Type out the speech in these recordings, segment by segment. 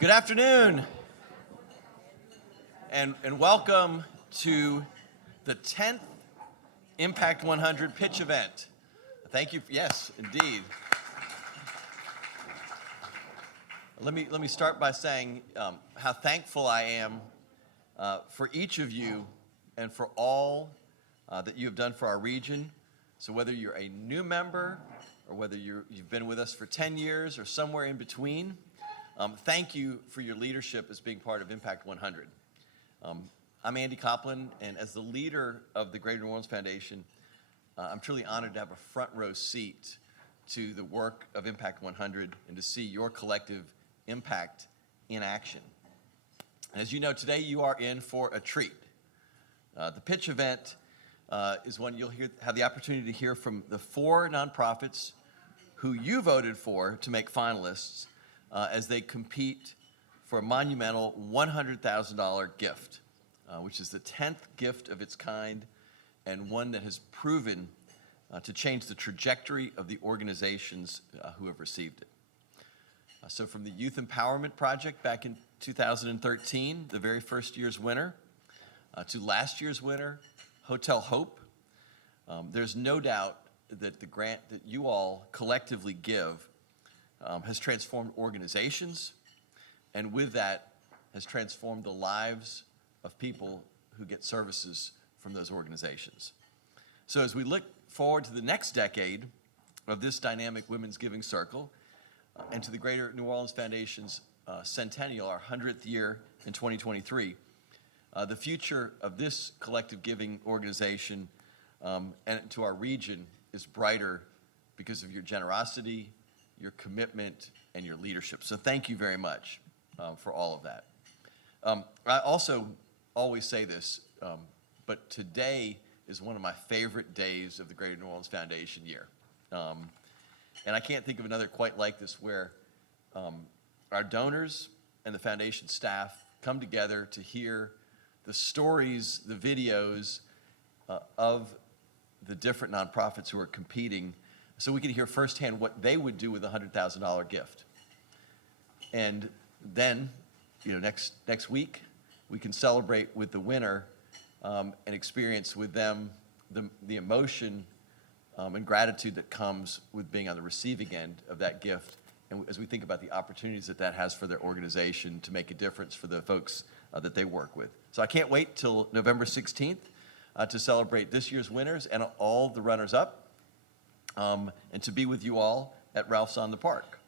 Good afternoon, and welcome to the 10th Impact 100 pitch event. Thank you. Yes, indeed. Let me start by saying how thankful I am for each of you and for all that you have done for our region. So whether you're a new member or whether you've been with us for 10 years or somewhere in between, thank you for your leadership as being part of Impact 100. I'm Andy Copeland, and as the leader of the Greater New Orleans Foundation, I'm truly honored to have a front row seat to the work of Impact 100 and to see your collective impact in action. As you know, today you are in for a treat. The pitch event is one you'll have the opportunity to hear from the 4 nonprofits who you voted for to make finalists as they compete for a monumental $100,000 gift, which is the 10th gift of its kind and one that has proven to change the trajectory of the organizations who have received it. So from the Youth Empowerment Project back in 2013, the very first year's winner, to last year's winner, Hotel Hope, there's no doubt that the grant that you all collectively give has transformed organizations, and with that has transformed the lives of people who get services from those organizations. So as we look forward to the next decade of this dynamic Women's Giving Circle and to the Greater New Orleans Foundation's centennial, our 100th year in 2023, the future of this collective giving organization and to our region is brighter because of your generosity, your commitment, and your leadership. So thank you very much for all of that. I also always say this, but today is one of my favorite days of the Greater New Orleans Foundation year. And I can't think of another quite like this, where our donors and the foundation staff come together to hear the stories, the videos of the different nonprofits who are competing, so we can hear firsthand what they would do with a $100,000 gift. And then, next week, we can celebrate with the winner and experience with them the emotion and gratitude that comes with being on the receiving end of that gift, and as we think about the opportunities that has for their organization to make a difference for the folks that they work with. So I can't wait till November 16th to celebrate this year's winners and all the runners-up, and to be with you all at Ralph's on the Park.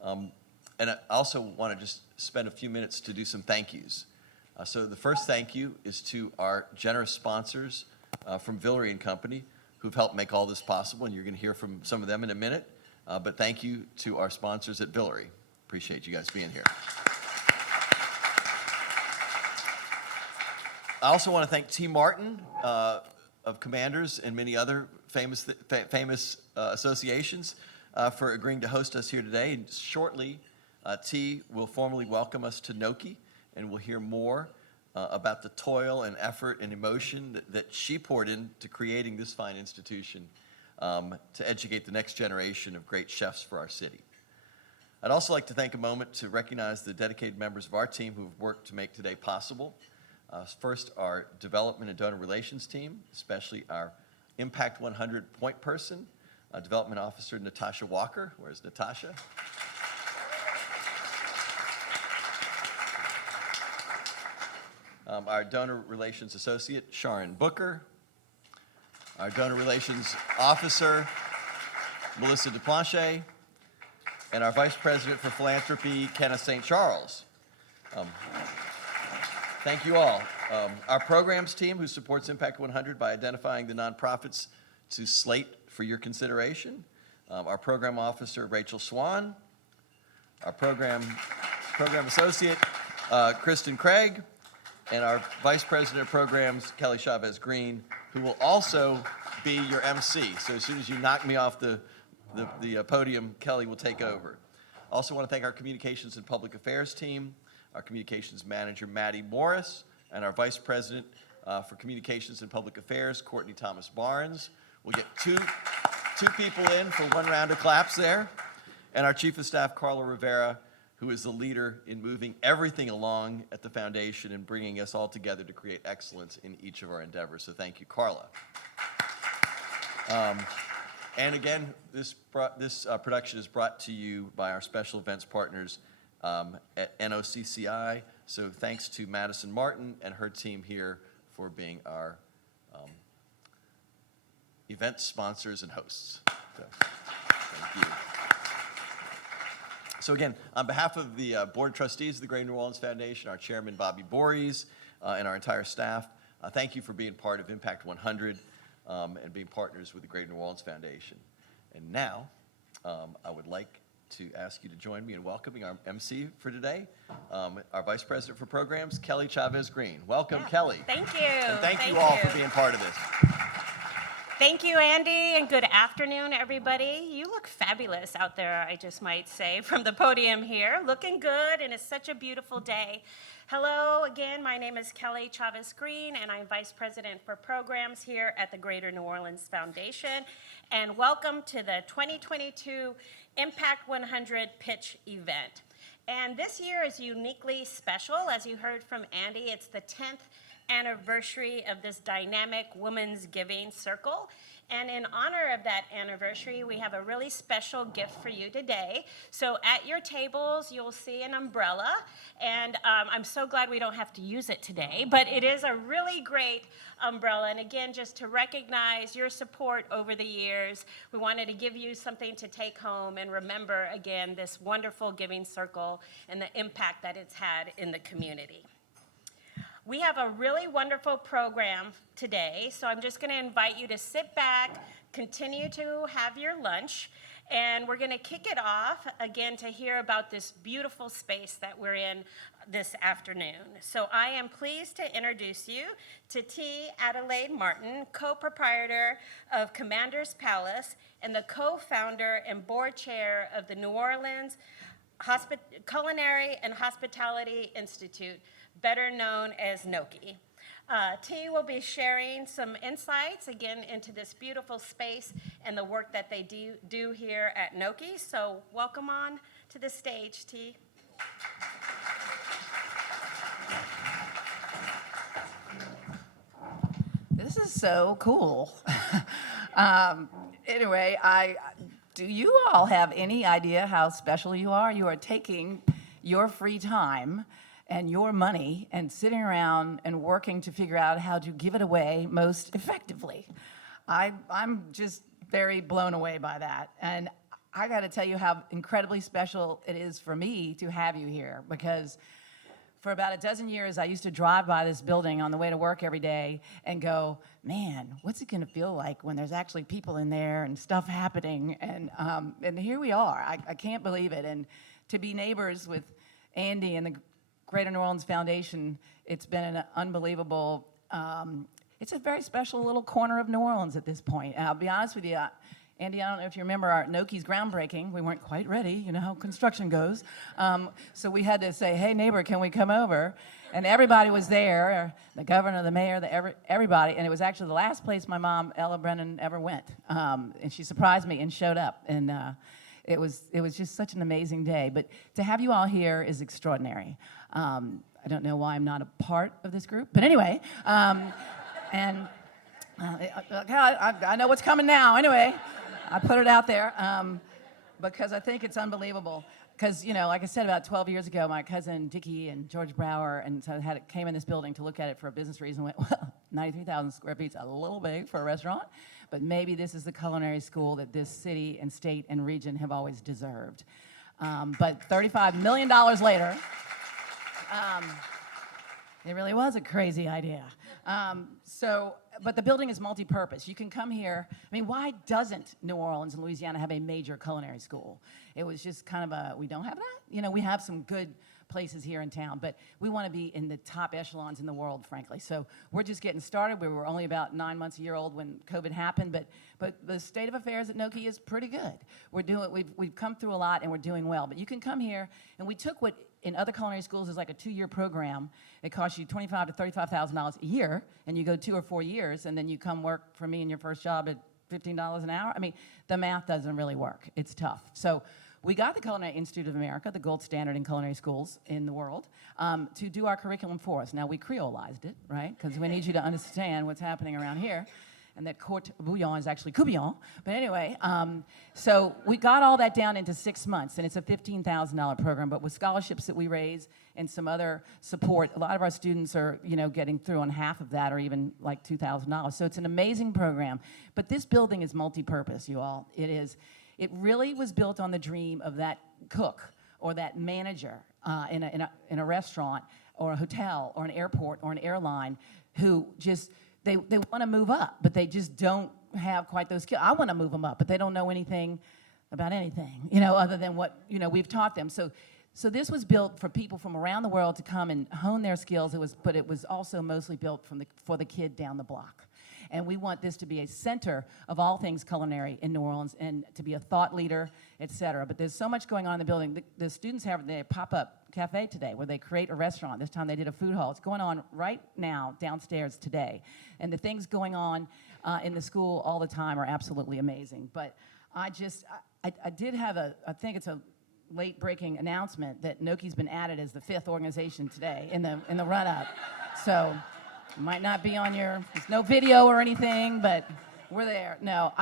And I also want to just spend a few minutes to do some thank yous. So the first thank you is to our generous sponsors from Villery & Company, who've helped make all this possible, and you're going to hear from some of them in a minute. But thank you to our sponsors at Villery. Appreciate you guys being here. I also want to thank T. Martin of Commanders and many other famous associations for agreeing to host us here today. And shortly, T will formally welcome us to Noki, and we'll hear more about the toil and effort and emotion that she poured into creating this fine institution to educate the next generation of great chefs for our city. I'd also like to take a moment to recognize the dedicated members of our team who have worked to make today possible. First, our development and donor relations team, especially our Impact 100 point person, Development Officer Natasha Walker. Where's Natasha? Our donor relations associate, Sharon Booker. Our donor relations officer, Melissa Duplanche. And our vice president for philanthropy, Kenneth St. Charles. Thank you all. Our programs team, who supports Impact 100 by identifying the nonprofits to slate for your consideration. Our program officer, Rachel Swan. Our program associate, Kristen Craig. And our vice president of programs, Kelly Chavez Green, who will also be your MC. So as soon as you knock me off the podium, Kelly will take over. Also want to thank our communications and public affairs team, our communications manager, Maddie Morris, and our vice president for communications and public affairs, Courtney Thomas Barnes. We'll get two people in for one round of claps there. And our chief of staff, Carla Rivera, who is the leader in moving everything along at the foundation and bringing us all together to create excellence in each of our endeavors. So thank you, Carla. And again, this production is brought to you by our special events partners at NOCCI. So thanks to Madison Martin and her team here for being our event sponsors and hosts. So, thank you. So again, on behalf of the Board of Trustees of the Greater New Orleans Foundation, our chairman, Bobby Borries, and our entire staff, thank you for being part of Impact 100 and being partners with the Greater New Orleans Foundation. And now, I would like to ask you to join me in welcoming our MC for today, our Vice President for Programs, Kelly Chavez Green. Welcome, Kelly. Thank you. And thank you all for being part of this. Thank you, Andy, and good afternoon, everybody. You look fabulous out there, I just might say, from the podium here. Looking good, and it's such a beautiful day. Hello again, my name is Kelly Chavez Green, and I'm Vice President for Programs here at the Greater New Orleans Foundation. And welcome to the 2022 Impact 100 Pitch event. And this year is uniquely special. As you heard from Andy, it's the 10th anniversary of this dynamic Women's Giving Circle. And in honor of that anniversary, we have a really special gift for you today. So at your tables, you'll see an umbrella. And I'm so glad we don't have to use it today, but it is a really great umbrella. And again, just to recognize your support over the years, we wanted to give you something to take home and remember, again, this wonderful giving circle and the impact that it's had in the community. We have a really wonderful program today, so I'm just going to invite you to sit back, continue to have your lunch, and we're going to kick it off, again, to hear about this beautiful space that we're in this afternoon. So I am pleased to introduce you to T. Adelaide Martin, co-proprietor of Commander's Palace and the co-founder and board chair of the New Orleans Culinary and Hospitality Institute, better known as NOCI. T will be sharing some insights, again, into this beautiful space and the work that they do here at NOCI. So welcome on to the stage, T. This is so cool. Anyway, do you all have any idea how special you are? You are taking your free time and your money and sitting around and working to figure out how to give it away most effectively. I'm just very blown away by that. And I gotta tell you how incredibly special it is for me to have you here, because for about a dozen years, I used to drive by this building on the way to work every day and go, man, what's it gonna feel like when there's actually people in there and stuff happening? And here we are. I can't believe it. And to be neighbors with Andy and the Greater New Orleans Foundation, it's been an unbelievable, it's a very special little corner of New Orleans at this point. And I'll be honest with you, Andy, I don't know if you remember our NOCI's groundbreaking. We weren't quite ready, you know how construction goes. So we had to say, hey neighbor, can we come over? And everybody was there, the governor, the mayor, everybody. And it was actually the last place my mom, Ella Brennan, ever went. And she surprised me and showed up. And it was just such an amazing day. But to have you all here is extraordinary. I don't know why I'm not a part of this group, but anyway, I know what's coming now. Anyway, I put it out there because I think it's unbelievable. Because, you know, like I said, about 12 years ago, my cousin Dickie and George Brower and so came in this building to look at it for a business reason. Went, well, 93,000 square feet's a little big for a restaurant, but maybe this is the culinary school that this city and state and region have always deserved. But $35 million later. It really was a crazy idea. But the building is multi-purpose. You can come here. I mean, why doesn't New Orleans and Louisiana have a major culinary school? It was just kind of we don't have that? You know, we have some good places here in town, but we want to be in the top echelons in the world, frankly. So we're just getting started. We were only about 9 months a year old when COVID happened, but the state of affairs at NOCI is pretty good. We've come through a lot and we're doing well. But you can come here, and we took what in other culinary schools is like a 2-year program. It costs you $25,000 to $35,000 a year, and you go 2 or 4 years, and then you come work for me in your first job at $15 an hour. I mean, the math doesn't really work. It's tough. So we got the Culinary Institute of America, the gold standard in culinary schools in the world, to do our curriculum for us. Now, we creolized it, right? Because we need you to understand what's happening around here, and that court bouillon is actually coubillon. But anyway, so we got all that down into 6 months, and it's a $15,000 program, but with scholarships that we raise and some other support, a lot of our students are, getting through on half of that or even like $2,000. So it's an amazing program. But this building is multi-purpose, you all. It is. It really was built on the dream of that cook or that manager in a restaurant or a hotel or an airport or an airline who just, they want to move up, but they just don't have quite those skills. I want to move them up, but they don't know anything about anything, other than what, we've taught them. So this was built for people from around the world to come and hone their skills. But it was also mostly built for the kid down the block. And we want this to be a center of all things culinary in New Orleans and to be a thought leader, et cetera. But there's so much going on in the building. The students have their pop-up cafe today where they create a restaurant. This time they did a food hall. It's going on right now downstairs today. And the things going on in the school all the time are absolutely amazing. But I did have I think it's a late-breaking announcement that Gnocchi's been added as the 5th organization today in the run-up. So it might not be on there's no video or anything, but we're there. No,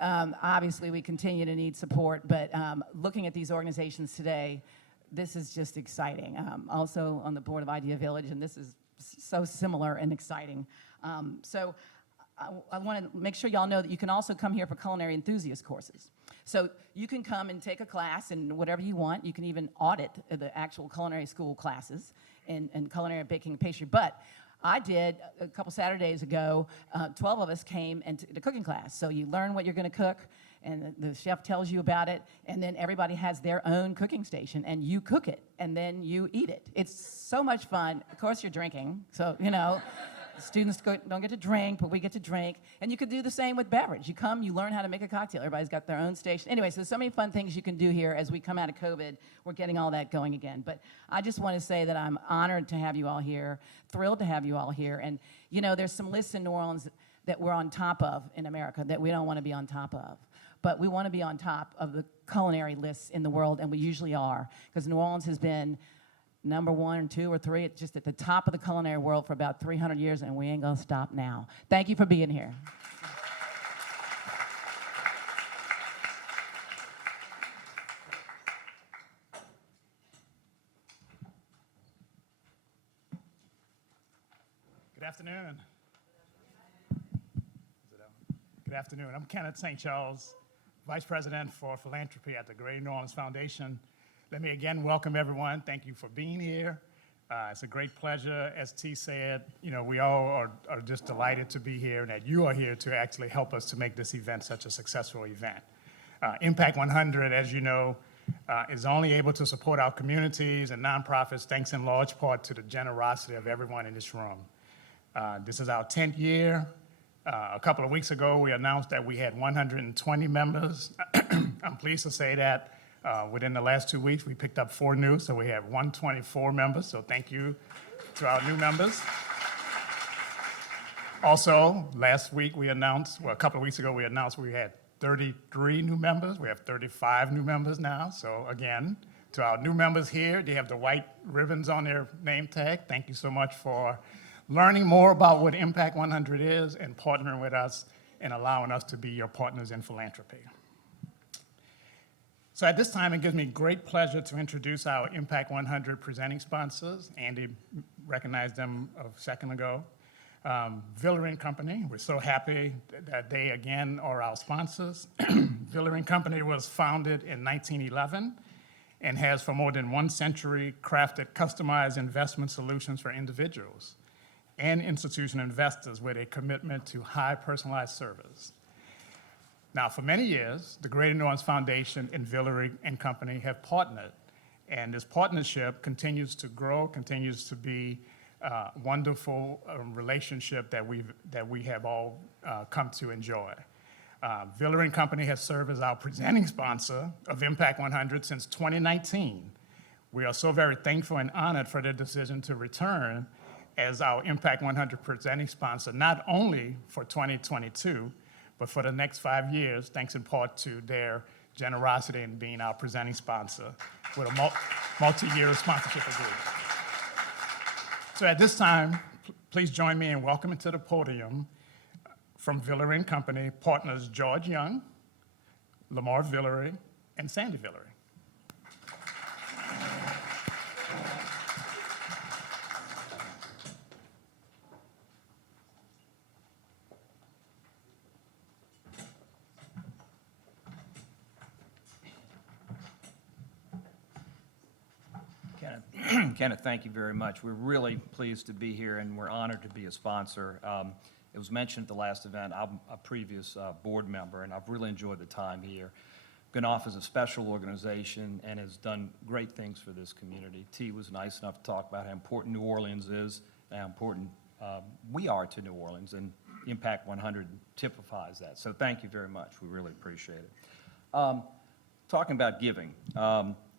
obviously we continue to need support, but looking at these organizations today, this is just exciting. Also on the board of Idea Village, and this is so similar and exciting. So I want to make sure y'all know that you can also come here for culinary enthusiast courses. So you can come and take a class in whatever you want. You can even audit the actual culinary school classes and culinary baking and pastry. But I did, a couple Saturdays ago, 12 of us came into the cooking class. So you learn what you're going to cook, and the chef tells you about it, and then everybody has their own cooking station, and you cook it, and then you eat it. It's so much fun. Of course, you're drinking, so, students don't get to drink, but we get to drink. And you could do the same with beverage. You come, you learn how to make a cocktail. Everybody's got their own station. Anyway, so there's so many fun things you can do here as we come out of COVID. We're getting all that going again. But I just want to say that I'm honored to have you all here, thrilled to have you all here. And, there's some lists in New Orleans that we're on top of in America that we don't want to be on top of. But we want to be on top of the culinary lists in the world, and we usually are, because New Orleans has been number 1 or 2 or 3, it's just at the top of the culinary world for about 300 years, and we ain't gonna stop now. Thank you for being here. Good afternoon. Good afternoon. I'm Kenneth St. Charles, Vice President for Philanthropy at the Greater New Orleans Foundation. Let me again welcome everyone. Thank you for being here. It's a great pleasure. As T said, we all are just delighted to be here and that you are here to actually help us to make this event such a successful event. Impact 100, as you know, is only able to support our communities and nonprofits thanks in large part to the generosity of everyone in this room. This is our 10th year. A couple of weeks ago, we announced that we had 120 members. I'm pleased to say that within the last 2 weeks, we picked up 4 new, so we have 124 members. So thank you to our new members. Also, a couple of weeks ago, we announced we had 33 new members. We have 35 new members now. So again, to our new members here, they have the white ribbons on their name tag. Thank you so much for learning more about what Impact 100 is and partnering with us and allowing us to be your partners in philanthropy. So at this time, it gives me great pleasure to introduce our Impact 100 presenting sponsors. Andy recognized them a second ago. Villery & Company, we're so happy that they again are our sponsors. Villery & Company was founded in 1911 and has for more than 1 century crafted customized investment solutions for individuals and institutional investors with a commitment to high personalized service. Now, for many years, the Greater New Orleans Foundation and Villery & Company have partnered, and this partnership continues to grow, continues to be a wonderful relationship that we have all come to enjoy. Villery & Company has served as our presenting sponsor of Impact 100 since 2019. We are so very thankful and honored for their decision to return as our Impact 100 presenting sponsor, not only for 2022, but for the next 5 years, thanks in part to their generosity in being our presenting sponsor with a multi-year sponsorship agreement. So at this time, please join me in welcoming to the podium from Villeray & Company, partners George Young, Lamar Villeray, and Sandy Villeray. Kenneth, thank you very much. We're really pleased to be here, and we're honored to be a sponsor. It was mentioned at the last event, I'm a previous board member, and I've really enjoyed the time here. Ganoff is a special organization and has done great things for this community. T was nice enough to talk about how important New Orleans is, and how important we are to New Orleans, and Impact 100 typifies that. So thank you very much. We really appreciate it. Talking about giving.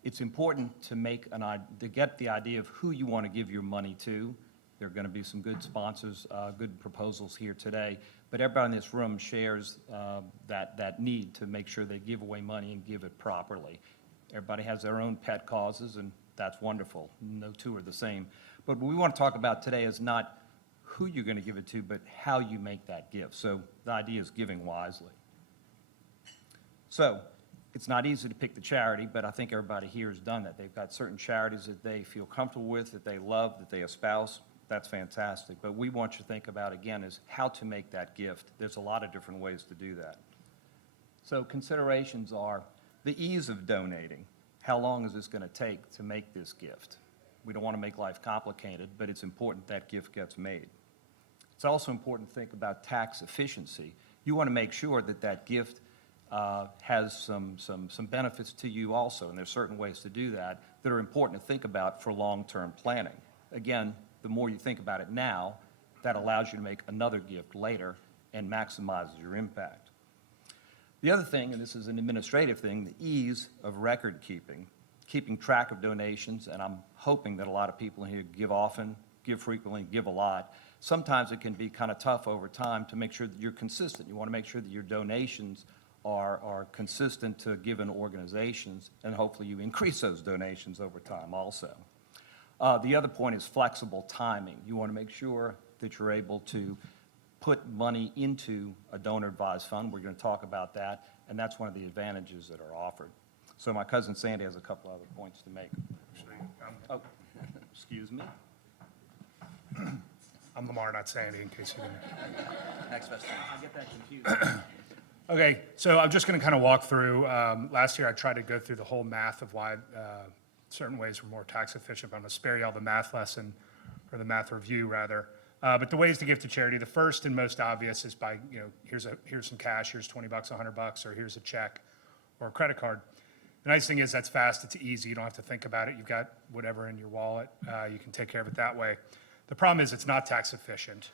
It's important to get the idea of who you want to give your money to. There are going to be some good sponsors, good proposals here today, but everybody in this room shares that need to make sure they give away money and give it properly. Everybody has their own pet causes, and that's wonderful. No two are the same. But what we want to talk about today is not who you're going to give it to, but how you make that gift. So the idea is giving wisely. So it's not easy to pick the charity, but I think everybody here has done that. They've got certain charities that they feel comfortable with, that they love, that they espouse. That's fantastic. But we want you to think about, again, is how to make that gift. There's a lot of different ways to do that. So considerations are the ease of donating. How long is this going to take to make this gift? We don't want to make life complicated, but it's important that gift gets made. It's also important to think about tax efficiency. You want to make sure that that gift has some benefits to you also, and there's certain ways to do that that are important to think about for long-term planning. Again, the more you think about it now, that allows you to make another gift later and maximizes your impact. The other thing, and this is an administrative thing, the ease of record keeping track of donations, and I'm hoping that a lot of people here give often, give frequently, give a lot. Sometimes it can be kind of tough over time to make sure that you're consistent. You want to make sure that your donations are consistent to given organizations, and hopefully you increase those donations over time also. The other point is flexible timing. You want to make sure that you're able to put money into a donor-advised fund. We're going to talk about that, and that's one of the advantages that are offered. So my cousin Sandy has a couple other points to make. Oh, excuse me. I'm Lamar, not Sandy, in case you didn't. Next question. I get that confused. Okay, so I'm just going to kind of walk through. Last year, I tried to go through the whole math of why certain ways were more tax efficient, but I'm going to spare you all the math lesson, or the math review, rather. But the ways to give to charity, the first and most obvious is by, here's some cash, here's $20, $100, or here's a check or a credit card. The nice thing is that's fast, it's easy, you don't have to think about it. You've got whatever in your wallet, you can take care of it that way. The problem is it's not tax efficient.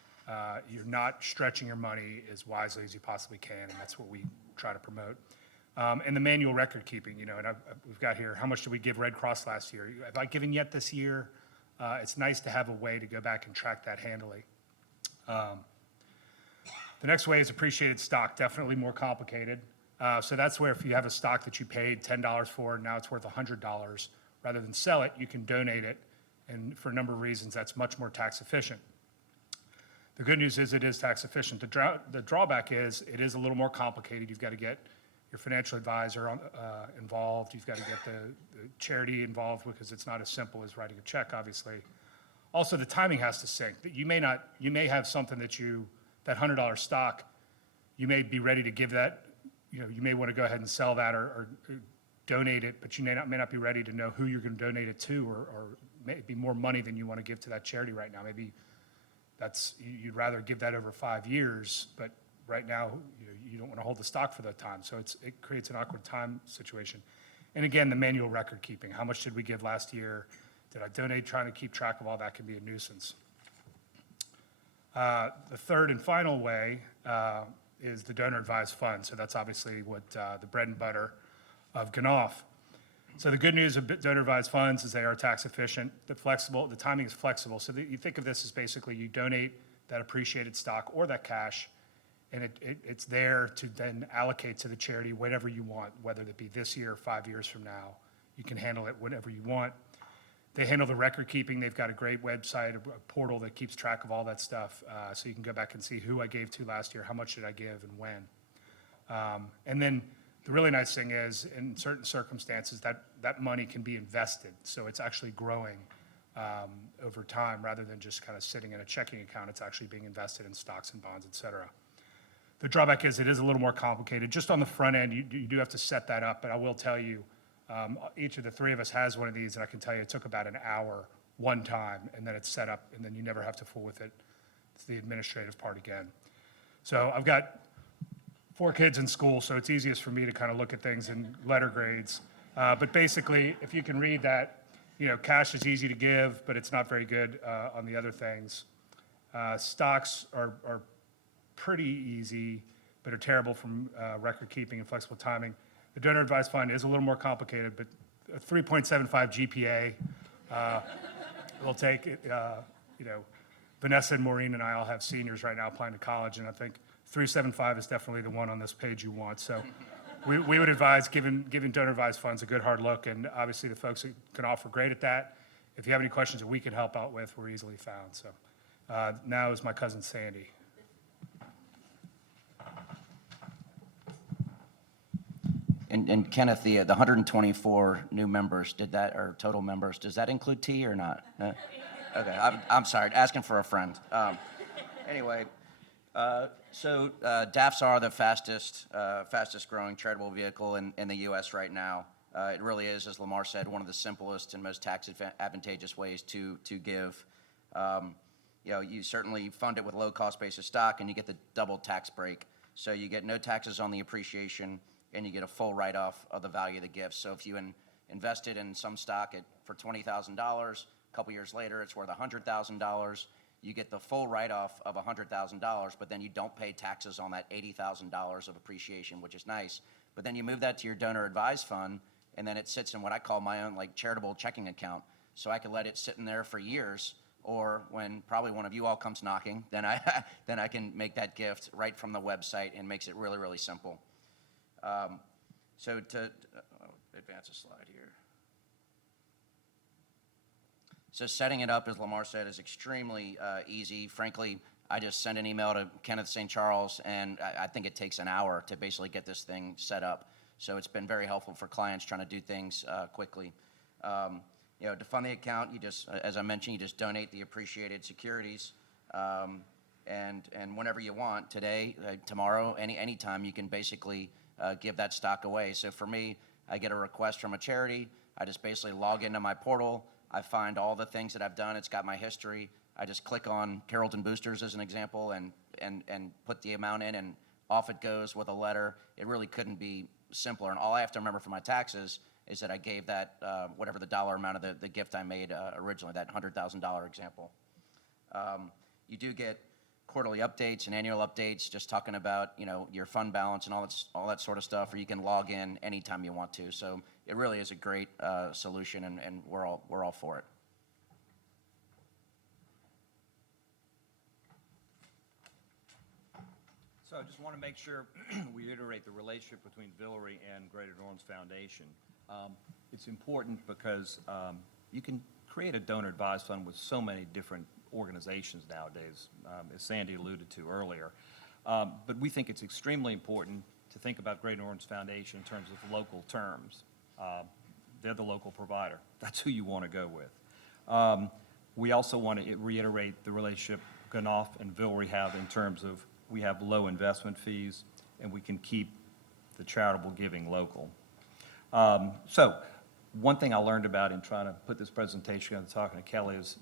You're not stretching your money as wisely as you possibly can, and that's what we try to promote. And the manual record keeping, and we've got here, how much did we give Red Cross last year? Have I given yet this year? It's nice to have a way to go back and track that handily. The next way is appreciated stock, definitely more complicated. So that's where if you have a stock that you paid $10 for, and now it's worth $100, rather than sell it, you can donate it. And for a number of reasons, that's much more tax efficient. The good news is it is tax efficient. The drawback is it is a little more complicated. You've got to get your financial advisor involved. You've got to get the charity involved because it's not as simple as writing a check, obviously. Also, the timing has to sync. You may have something that $100 stock, you may be ready to give that, you may want to go ahead and sell that or donate it, but you may not be ready to know who you're going to donate it to, or maybe more money than you want to give to that charity right now. Maybe you'd rather give that over 5 years, but right now you don't want to hold the stock for that time. So it creates an awkward time situation. And again, the manual record keeping. How much did we give last year? Did I donate? Trying to keep track of all that can be a nuisance. The third and final way is the donor advised fund. So that's obviously what the bread and butter of Ganoff. So the good news of donor advised funds is they are tax efficient. The timing is flexible. So you think of this as basically you donate that appreciated stock or that cash, And it's there to then allocate to the charity whatever you want, whether it be this year or 5 years from now. You can handle it whatever you want. They handle the record keeping. They've got a great website, a portal that keeps track of all that stuff. So you can go back and see who I gave to last year, how much did I give, and when. And then the really nice thing is, in certain circumstances, that money can be invested. So it's actually growing over time rather than just kind of sitting in a checking account. It's actually being invested in stocks and bonds, et cetera. The drawback is it is a little more complicated. Just on the front end, you do have to set that up, but I will tell you, each of the three of us has one of these, and I can tell you it took about an hour one time, and then it's set up, and then you never have to fool with it. It's the administrative part again. So I've got 4 kids in school, so it's easiest for me to kind of look at things in letter grades. But basically, if you can read that, cash is easy to give, but it's not very good on the other things. Stocks are pretty easy, but are terrible from record keeping and flexible timing. The donor advised fund is a little more complicated, but a 3.75 GPA will take it. Vanessa and Maureen and I all have seniors right now applying to college, and I think 375 is definitely the one on this page you want. So we would advise giving donor advised funds a good hard look, and obviously the folks that can offer great at that. If you have any questions that we can help out with, we're easily found. So now is my cousin Sandy. And Kenneth, the 124 new members, or total members, does that include tea or not? Okay, I'm sorry, asking for a friend. Anyway, so DAFs are the fastest growing charitable vehicle in the U.S. right now. It really is, as Lamar said, one of the simplest and most tax advantageous ways to give. You certainly fund it with low cost basis stock, and you get the double tax break. So you get no taxes on the appreciation, and you get a full write-off of the value of the gift. So if you invested in some stock for $20,000, a couple years later it's worth $100,000, you get the full write-off of $100,000, but then you don't pay taxes on that $80,000 of appreciation, which is nice. But then you move that to your donor advised fund, and then it sits in what I call my own charitable checking account. So I could let it sit in there for years, or when probably one of you all comes knocking, then I can make that gift right from the website, and makes it really, really simple. So to advance a slide here. So setting it up, as Lamar said, is extremely easy. Frankly, I just send an email to Kenneth St. Charles, and I think it takes an hour to basically get this thing set up. So it's been very helpful for clients trying to do things quickly. To fund the account, you just, as I mentioned, you just donate the appreciated securities, and whenever you want, today, tomorrow, any time, you can basically give that stock away. So for me, I get a request from a charity. I just basically log into my portal. I find all the things that I've done. It's got my history. I just click on Carrollton Boosters as an example and put the amount in, and off it goes with a letter. It really couldn't be simpler. And all I have to remember for my taxes is that I gave that, whatever the dollar amount of the gift I made originally, that $100,000 example. You do get quarterly updates and annual updates, just talking about your fund balance and all that sort of stuff, or you can log in anytime you want to. So it really is a great solution, and we're all for it. So I just want to make sure we reiterate the relationship between Villery and Greater New Orleans Foundation. It's important because you can create a donor advised fund with so many different organizations nowadays, as Sandy alluded to earlier. But we think it's extremely important to think about Greater New Orleans Foundation in terms of local terms. They're the local provider. That's who you want to go with. We also want to reiterate the relationship Ganoff and Villery have in terms of we have low investment fees, and we can keep the charitable giving local. So one thing I learned about in trying to put this presentation together, talking to Kelly, is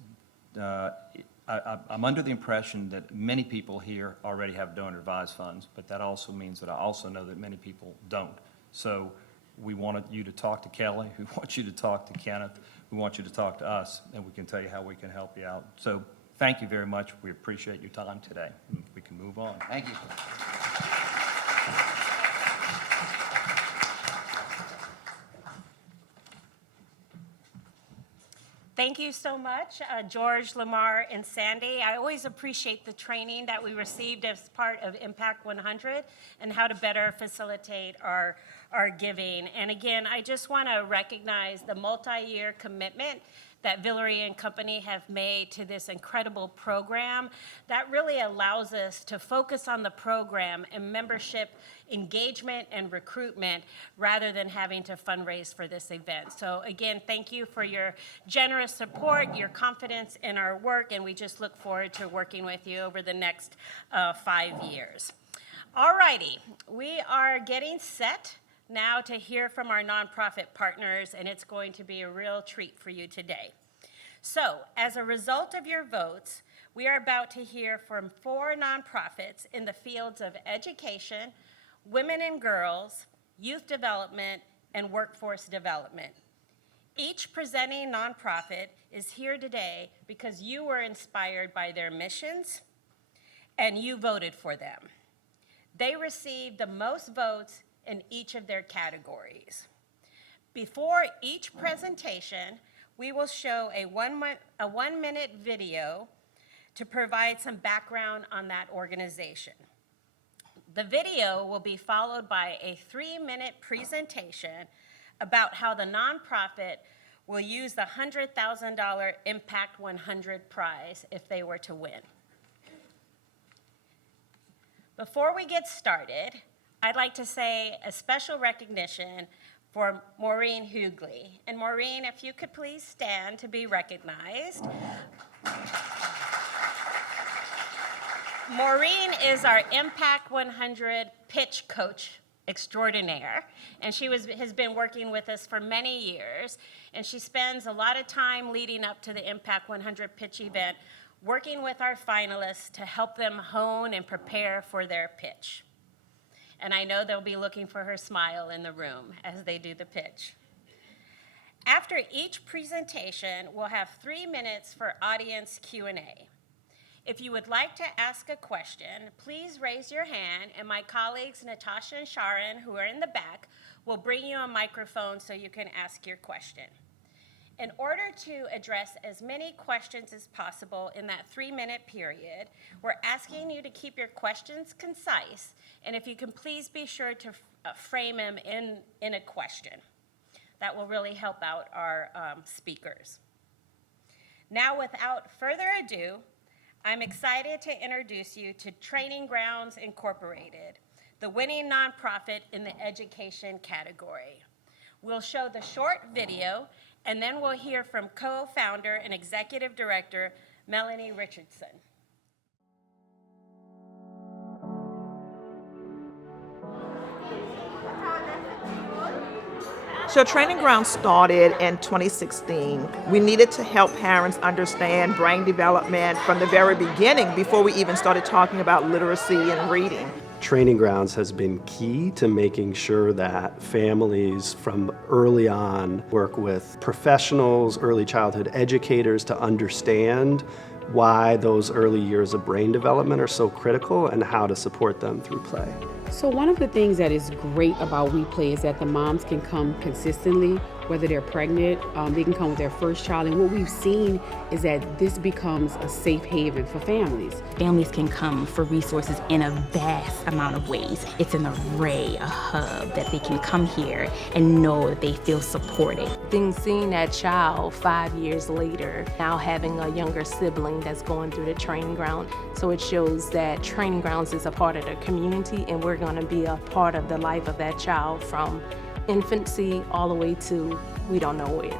I'm under the impression that many people here already have donor advised funds, but that also means that I also know that many people don't. So we wanted you to talk to Kelly, we want you to talk to Kenneth, we want you to talk to us, and we can tell you how we can help you out. So thank you very much. We appreciate your time today. We can move on. Thank you. Thank you so much, George, Lamar, and Sandy. I always appreciate the training that we received as part of Impact 100 and how to better facilitate our giving. And again, I just want to recognize the multi-year commitment that Villery and Company have made to this incredible program that really allows us to focus on the program and membership engagement and recruitment rather than having to fundraise for this event. So again, thank you for your generous support, your confidence in our work, and we just look forward to working with you over the next 5 years. All righty, we are getting set now to hear from our nonprofit partners, and it's going to be a real treat for you today. So, as a result of your votes, we are about to hear from 4 nonprofits in the fields of education, women and girls, youth development, and workforce development. Each presenting nonprofit is here today because you were inspired by their missions and you voted for them. They received the most votes in each of their categories. Before each presentation, we will show a 1-minute video to provide some background on that organization. The video will be followed by a 3-minute presentation about how the nonprofit will use the $100,000 Impact 100 prize if they were to win. Before we get started, I'd like to say a special recognition for Maureen Hughley. And Maureen, if you could please stand to be recognized. Maureen is our Impact 100 pitch coach extraordinaire, and she has been working with us for many years, and she spends a lot of time leading up to the Impact 100 pitch event, working with our finalists to help them hone and prepare for their pitch. And I know they'll be looking for her smile in the room as they do the pitch. After each presentation, we'll have 3 minutes for audience Q&A. If you would like to ask a question, please raise your hand, and my colleagues Natasha and Sharon, who are in the back, will bring you a microphone so you can ask your question. In order to address as many questions as possible in that 3-minute period, we're asking you to keep your questions concise, and if you can please be sure to frame them in a question. That will really help out our speakers. Now, without further ado, I'm excited to introduce you to TrainingGrounds Incorporated, the winning nonprofit in the education category. We'll show the short video, and then we'll hear from co-founder and executive director, Melanie Richardson. So Training Grounds started in 2016. We needed to help parents understand brain development from the very beginning before we even started talking about literacy and reading. Training Grounds has been key to making sure that families from early on work with professionals, early childhood educators to understand why those early years of brain development are so critical and how to support them through play. So one of the things that is great about We Play is that the moms can come consistently, whether they're pregnant, they can come with their first child. And what we've seen is that this becomes a safe haven for families. Families can come for resources in a vast amount of ways. It's an array, a hub that they can come here and know that they feel supported. Then seeing that child 5 years later, now having a younger sibling that's going through the training ground. So it shows that Training Grounds is a part of the community, and we're going to be a part of the life of that child from infancy all the way to we don't know when.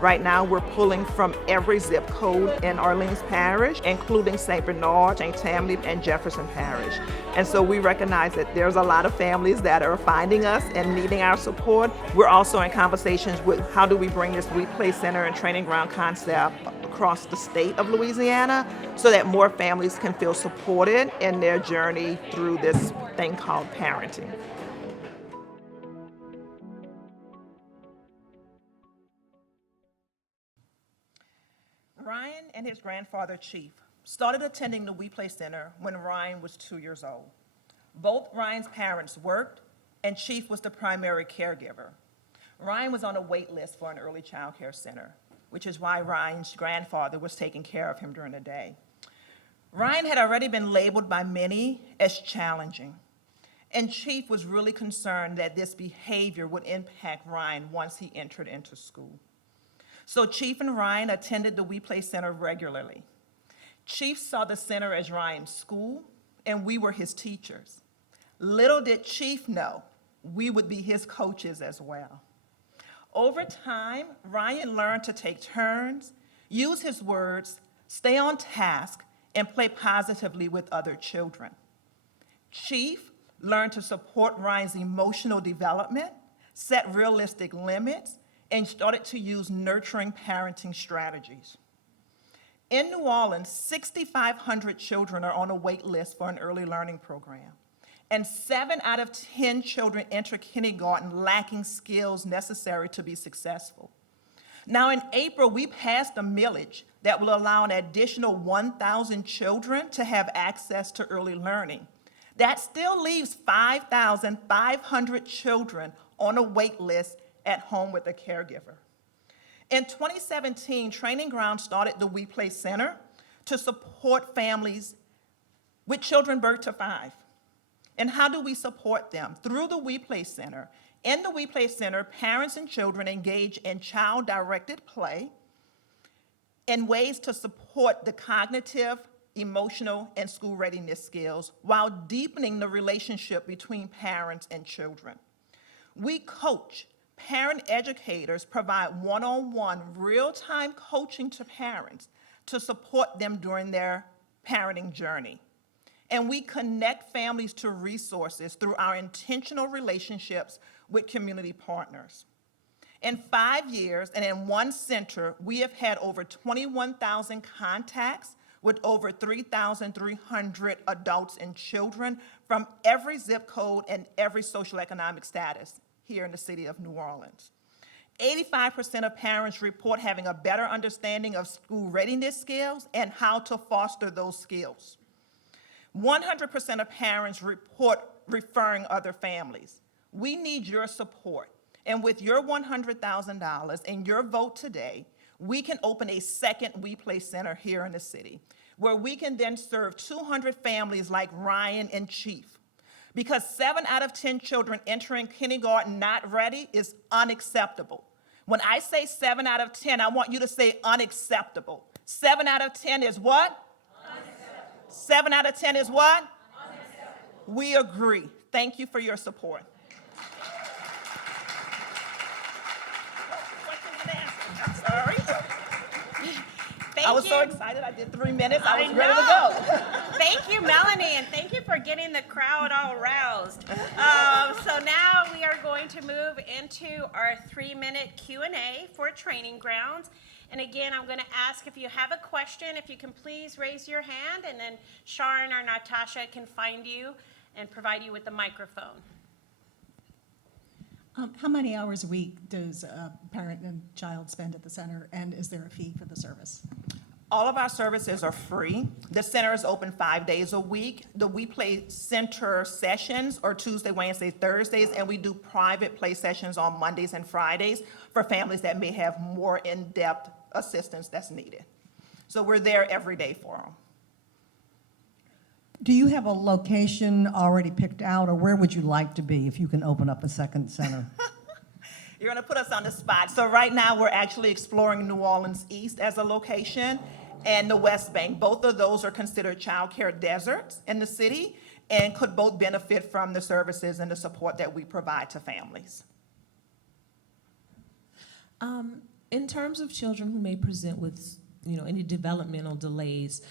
Right now, we're pulling from every zip code in Orleans Parish, including St. Bernard, St. Tammany, and Jefferson Parish. And so we recognize that there's a lot of families that are finding us and needing our support. We're also in conversations with how do we bring this We Play Center and Training Ground concept across the state of Louisiana so that more families can feel supported in their journey through this thing called parenting. Ryan and his grandfather, Chief, started attending the We Play Center when Ryan was 2 years old. Both Ryan's parents worked, and Chief was the primary caregiver. Ryan was on a wait list for an early child care center. which is why Ryan's grandfather was taking care of him during the day. Ryan had already been labeled by many as challenging, and Chief was really concerned that this behavior would impact Ryan once he entered into school. So Chief and Ryan attended the We Play Center regularly. Chief saw the center as Ryan's school, and we were his teachers. Little did Chief know we would be his coaches as well. Over time, Ryan learned to take turns, use his words, stay on task, and play positively with other children. Chief learned to support Ryan's emotional development, set realistic limits, and started to use nurturing parenting strategies. In New Orleans, 6,500 children are on a wait list for an early learning program, and 7 out of 10 children enter kindergarten lacking skills necessary to be successful. Now, in April, we passed a millage that will allow an additional 1,000 children to have access to early learning. That still leaves 5,500 children on a wait list at home with a caregiver. In 2017, TrainingGrounds started the We Play Center to support families with children birth to 5. And how do we support them? Through the We Play Center. In the We Play Center, parents and children engage in child-directed play in ways to support the cognitive, emotional, and school readiness skills while deepening the relationship between parents and children. We coach. Parent educators provide one-on-one, real-time coaching to parents to support them during their parenting journey. And we connect families to resources through our intentional relationships with community partners. In 5 years and in one center, we have had over 21,000 contacts with over 3,300 adults and children from every zip code and every socioeconomic status here in the city of New Orleans. 85% of parents report having a better understanding of school readiness skills and how to foster those skills. 100% of parents report referring other families. We need your support. And with your $100,000 and your vote today, we can open a second We Play Center here in the city, where we can then serve 200 families like Ryan and Chief. Because 7 out of 10 children entering kindergarten not ready is unacceptable. When I say 7 out of 10, I want you to say unacceptable. 7 out of 10 is what? Unacceptable. 7 out of 10 is what? Unacceptable. We agree. Thank you for your support. I'm sorry. I was so excited. I did 3 minutes. I was ready to go. Thank you, Melanie, and thank you for getting the crowd all roused. So now we are going to move into our 3-minute Q&A for TrainingGrounds. And again, I'm going to ask if you have a question, if you can please raise your hand, and then Sharon or Natasha can find you and provide you with the microphone. How many hours a week does a parent and child spend at the center, and is there a fee for the service? All of our services are free. The center is open 5 days a week. The We Play Center sessions are Tuesday, Wednesday, Thursdays, and we do private play sessions on Mondays and Fridays for families that may have more in-depth assistance that's needed. So we're there every day for them. Do you have a location already picked out, or where would you like to be if you can open up a second center? You're going to put us on the spot. So right now, we're actually exploring New Orleans East as a location and the West Bank. Both of those are considered child care deserts in the city and could both benefit from the services and the support that we provide to families. In terms of children who may present with, any developmental delays,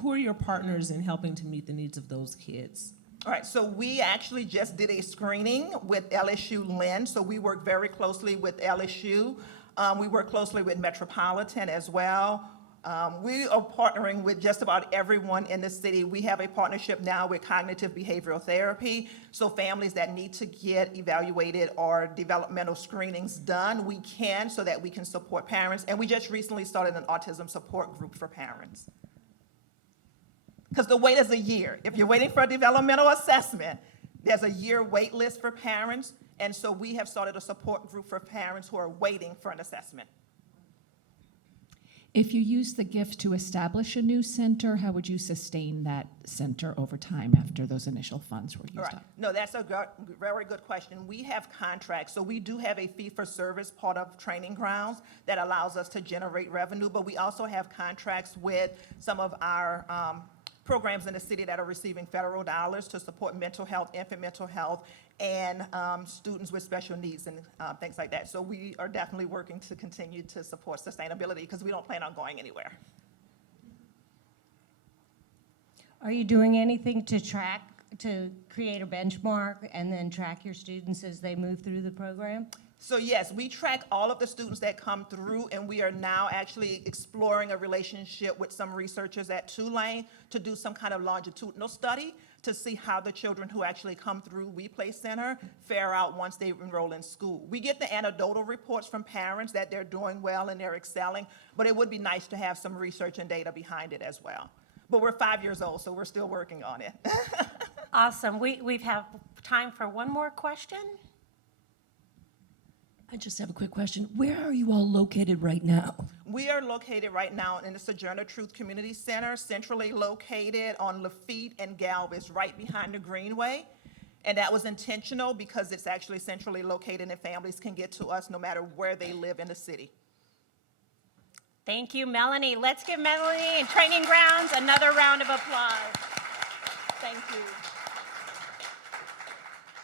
who are your partners in helping to meet the needs of those kids? All right, so we actually just did a screening with LSU Lynn, so we work very closely with LSU. We work closely with Metropolitan as well. We are partnering with just about everyone in the city. We have a partnership now with cognitive behavioral therapy, so families that need to get evaluated or developmental screenings done, we can, so that we can support parents. And we just recently started an autism support group for parents. Because the wait is a year. If you're waiting for a developmental assessment, there's a year wait list for parents, and so we have started a support group for parents who are waiting for an assessment. If you use the gift to establish a new center, how would you sustain that center over time after those initial funds were used Right. up? No, that's a very good question. We have contracts, so we do have a fee-for-service part of Training Grounds that allows us to generate revenue, but we also have contracts with some of our programs in the city that are receiving federal dollars to support mental health, infant mental health, and students with special needs and things like that. So we are definitely working to continue to support sustainability because we don't plan on going anywhere. Are you doing anything to create a benchmark and then track your students as they move through the program? So yes, we track all of the students that come through, and we are now actually exploring a relationship with some researchers at Tulane to do some kind of longitudinal study to see how the children who actually come through We Play Center fare out once they enroll in school. We get the anecdotal reports from parents that they're doing well and they're excelling, but it would be nice to have some research and data behind it as well. But we're 5 years old, so we're still working on it. Awesome. We have time for one more question. I just have a quick question. Where are you all located right now? We are located right now in the Sojourner Truth Community Center, centrally located on Lafitte and Galvez, right behind the Greenway. And that was intentional because it's actually centrally located and families can get to us no matter where they live in the city. Thank you, Melanie. Let's give Melanie and Training Grounds another round of applause. Thank you.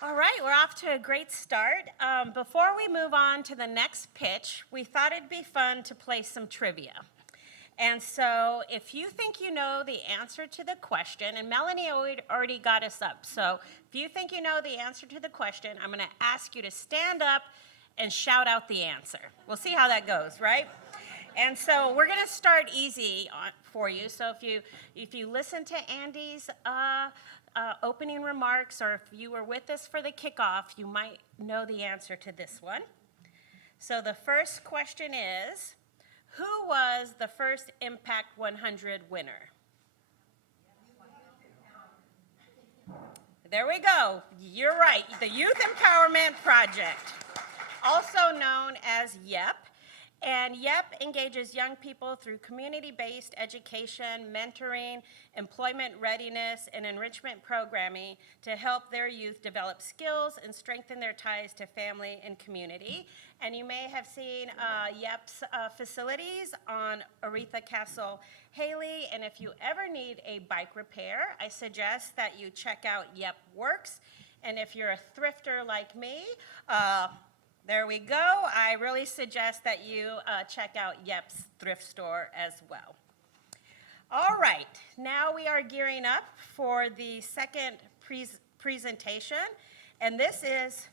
All right, we're off to a great start. Before we move on to the next pitch, we thought it'd be fun to play some trivia. And so if you think you know the answer to the question, and Melanie already got us up, so if you think you know the answer to the question, I'm gonna ask you to stand up and shout out the answer. We'll see how that goes, right? And so we're gonna start easy for you. So if you listen to Andy's opening remarks, or if you were with us for the kickoff, you might know the answer to this one. So the first question is, who was the first Impact 100 winner? There we go. You're right. The Youth Empowerment Project, also known as YEP. And YEP engages young people through community-based education, mentoring, employment readiness, and enrichment programming to help their youth develop skills and strengthen their ties to family and community. And you may have seen YEP's facilities on Aretha Castle Haley. And if you ever need a bike repair, I suggest that you check out YEP Works. And if you're a thrifter like me, there we go. I really suggest that you check out YEP's thrift store as well. All right, now we are gearing up for the second presentation, and this is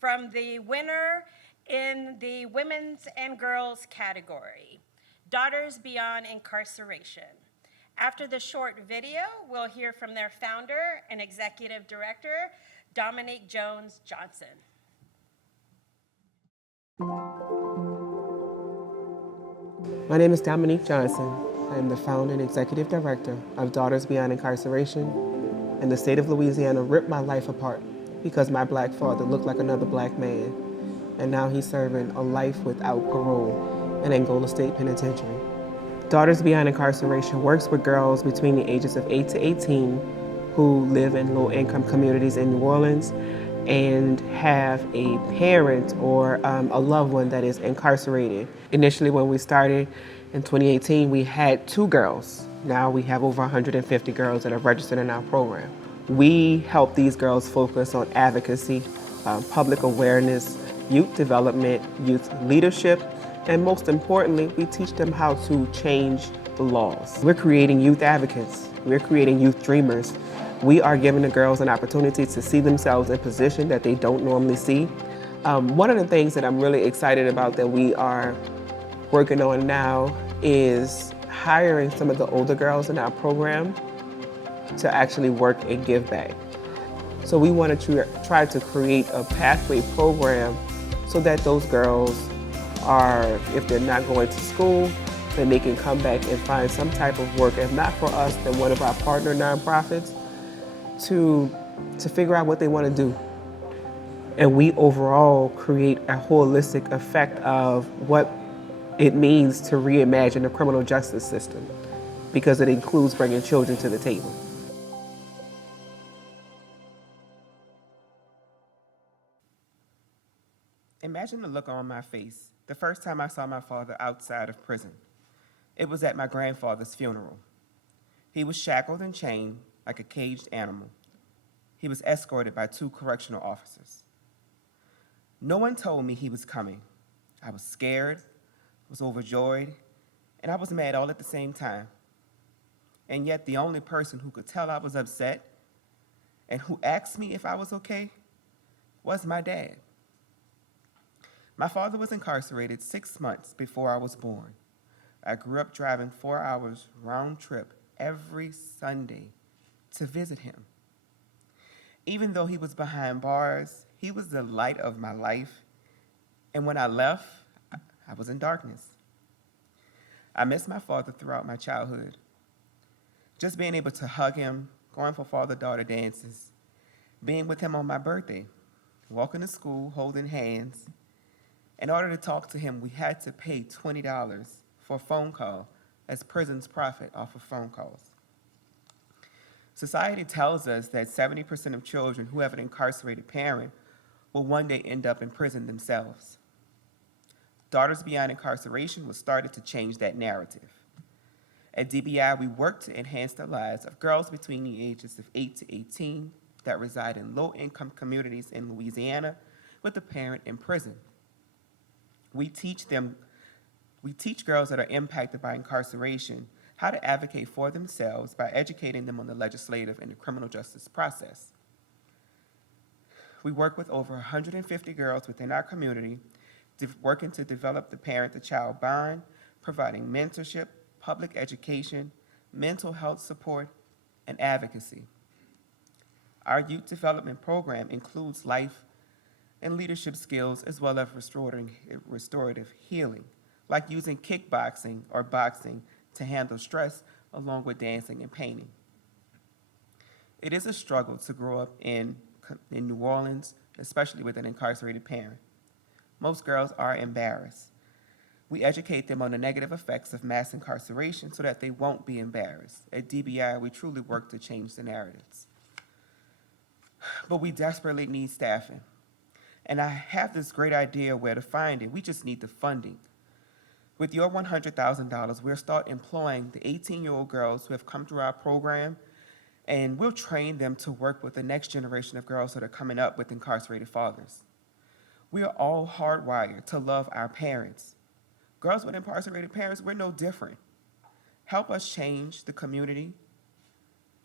from the winner in the Women's and Girls category, Daughters Beyond Incarceration. After the short video, we'll hear from their founder and executive director, Dominique Jones-Johnson. My name is Dominique Johnson. I am the founder and executive director of Daughters Beyond Incarceration, and the state of Louisiana ripped my life apart because my black father looked like another black man, and now he's serving a life without parole in Angola State Penitentiary. Daughters Beyond Incarceration works with girls between the ages of 8 to 18 who live in low-income communities in New Orleans and have a parent or a loved one that is incarcerated. Initially, when we started in 2018, we had 2 girls. Now we have over 150 girls that are registered in our program. We help these girls focus on advocacy, public awareness, youth development, youth leadership, and most importantly, we teach them how to change the laws. We're creating youth advocates. We're creating youth dreamers. We are giving the girls an opportunity to see themselves in a position that they don't normally see. One of the things that I'm really excited about that we are working on now is hiring some of the older girls in our program to actually work and give back. So we want to try to create a pathway program so that those girls are, if they're not going to school, then they can come back and find some type of work, if not for us, then one of our partner nonprofits, to figure out what they want to do. And we overall create a holistic effect of what It means to reimagine the criminal justice system because it includes bringing children to the table. Imagine the look on my face the first time I saw my father outside of prison. It was at my grandfather's funeral. He was shackled and chained like a caged animal. He was escorted by 2 correctional officers. No one told me he was coming. I was scared, was overjoyed, and I was mad all at the same time. And yet the only person who could tell I was upset and who asked me if I was okay was my dad. My father was incarcerated 6 months before I was born. I grew up driving 4 hours round trip every Sunday to visit him. Even though he was behind bars, he was the light of my life. And when I left, I was in darkness. I missed my father throughout my childhood. Just being able to hug him, going for father-daughter dances, being with him on my birthday, walking to school, holding hands. In order to talk to him, we had to pay $20 for a phone call, as prisons profit off of phone calls. Society tells us that 70% of children who have an incarcerated parent will one day end up in prison themselves. Daughters Beyond Incarceration was started to change that narrative. At DBI, we work to enhance the lives of girls between the ages of 8 to 18 that reside in low-income communities in Louisiana with a parent in prison. We teach girls that are impacted by incarceration how to advocate for themselves by educating them on the legislative and the criminal justice process. We work with over 150 girls within our community, working to develop the parent-to-child bond, providing mentorship, public education, mental health support, and advocacy. Our youth development program includes life and leadership skills as well as restorative healing, like using kickboxing or boxing to handle stress, along with dancing and painting. It is a struggle to grow up in New Orleans, especially with an incarcerated parent. Most girls are embarrassed. We educate them on the negative effects of mass incarceration so that they won't be embarrassed. At DBI, we truly work to change the narratives. But we desperately need staffing. And I have this great idea where to find it. We just need the funding. With your $100,000, we'll start employing the 18-year-old girls who have come through our program, and we'll train them to work with the next generation of girls that are coming up with incarcerated fathers. We are all hardwired to love our parents. Girls with incarcerated parents, we're no different. Help us change the community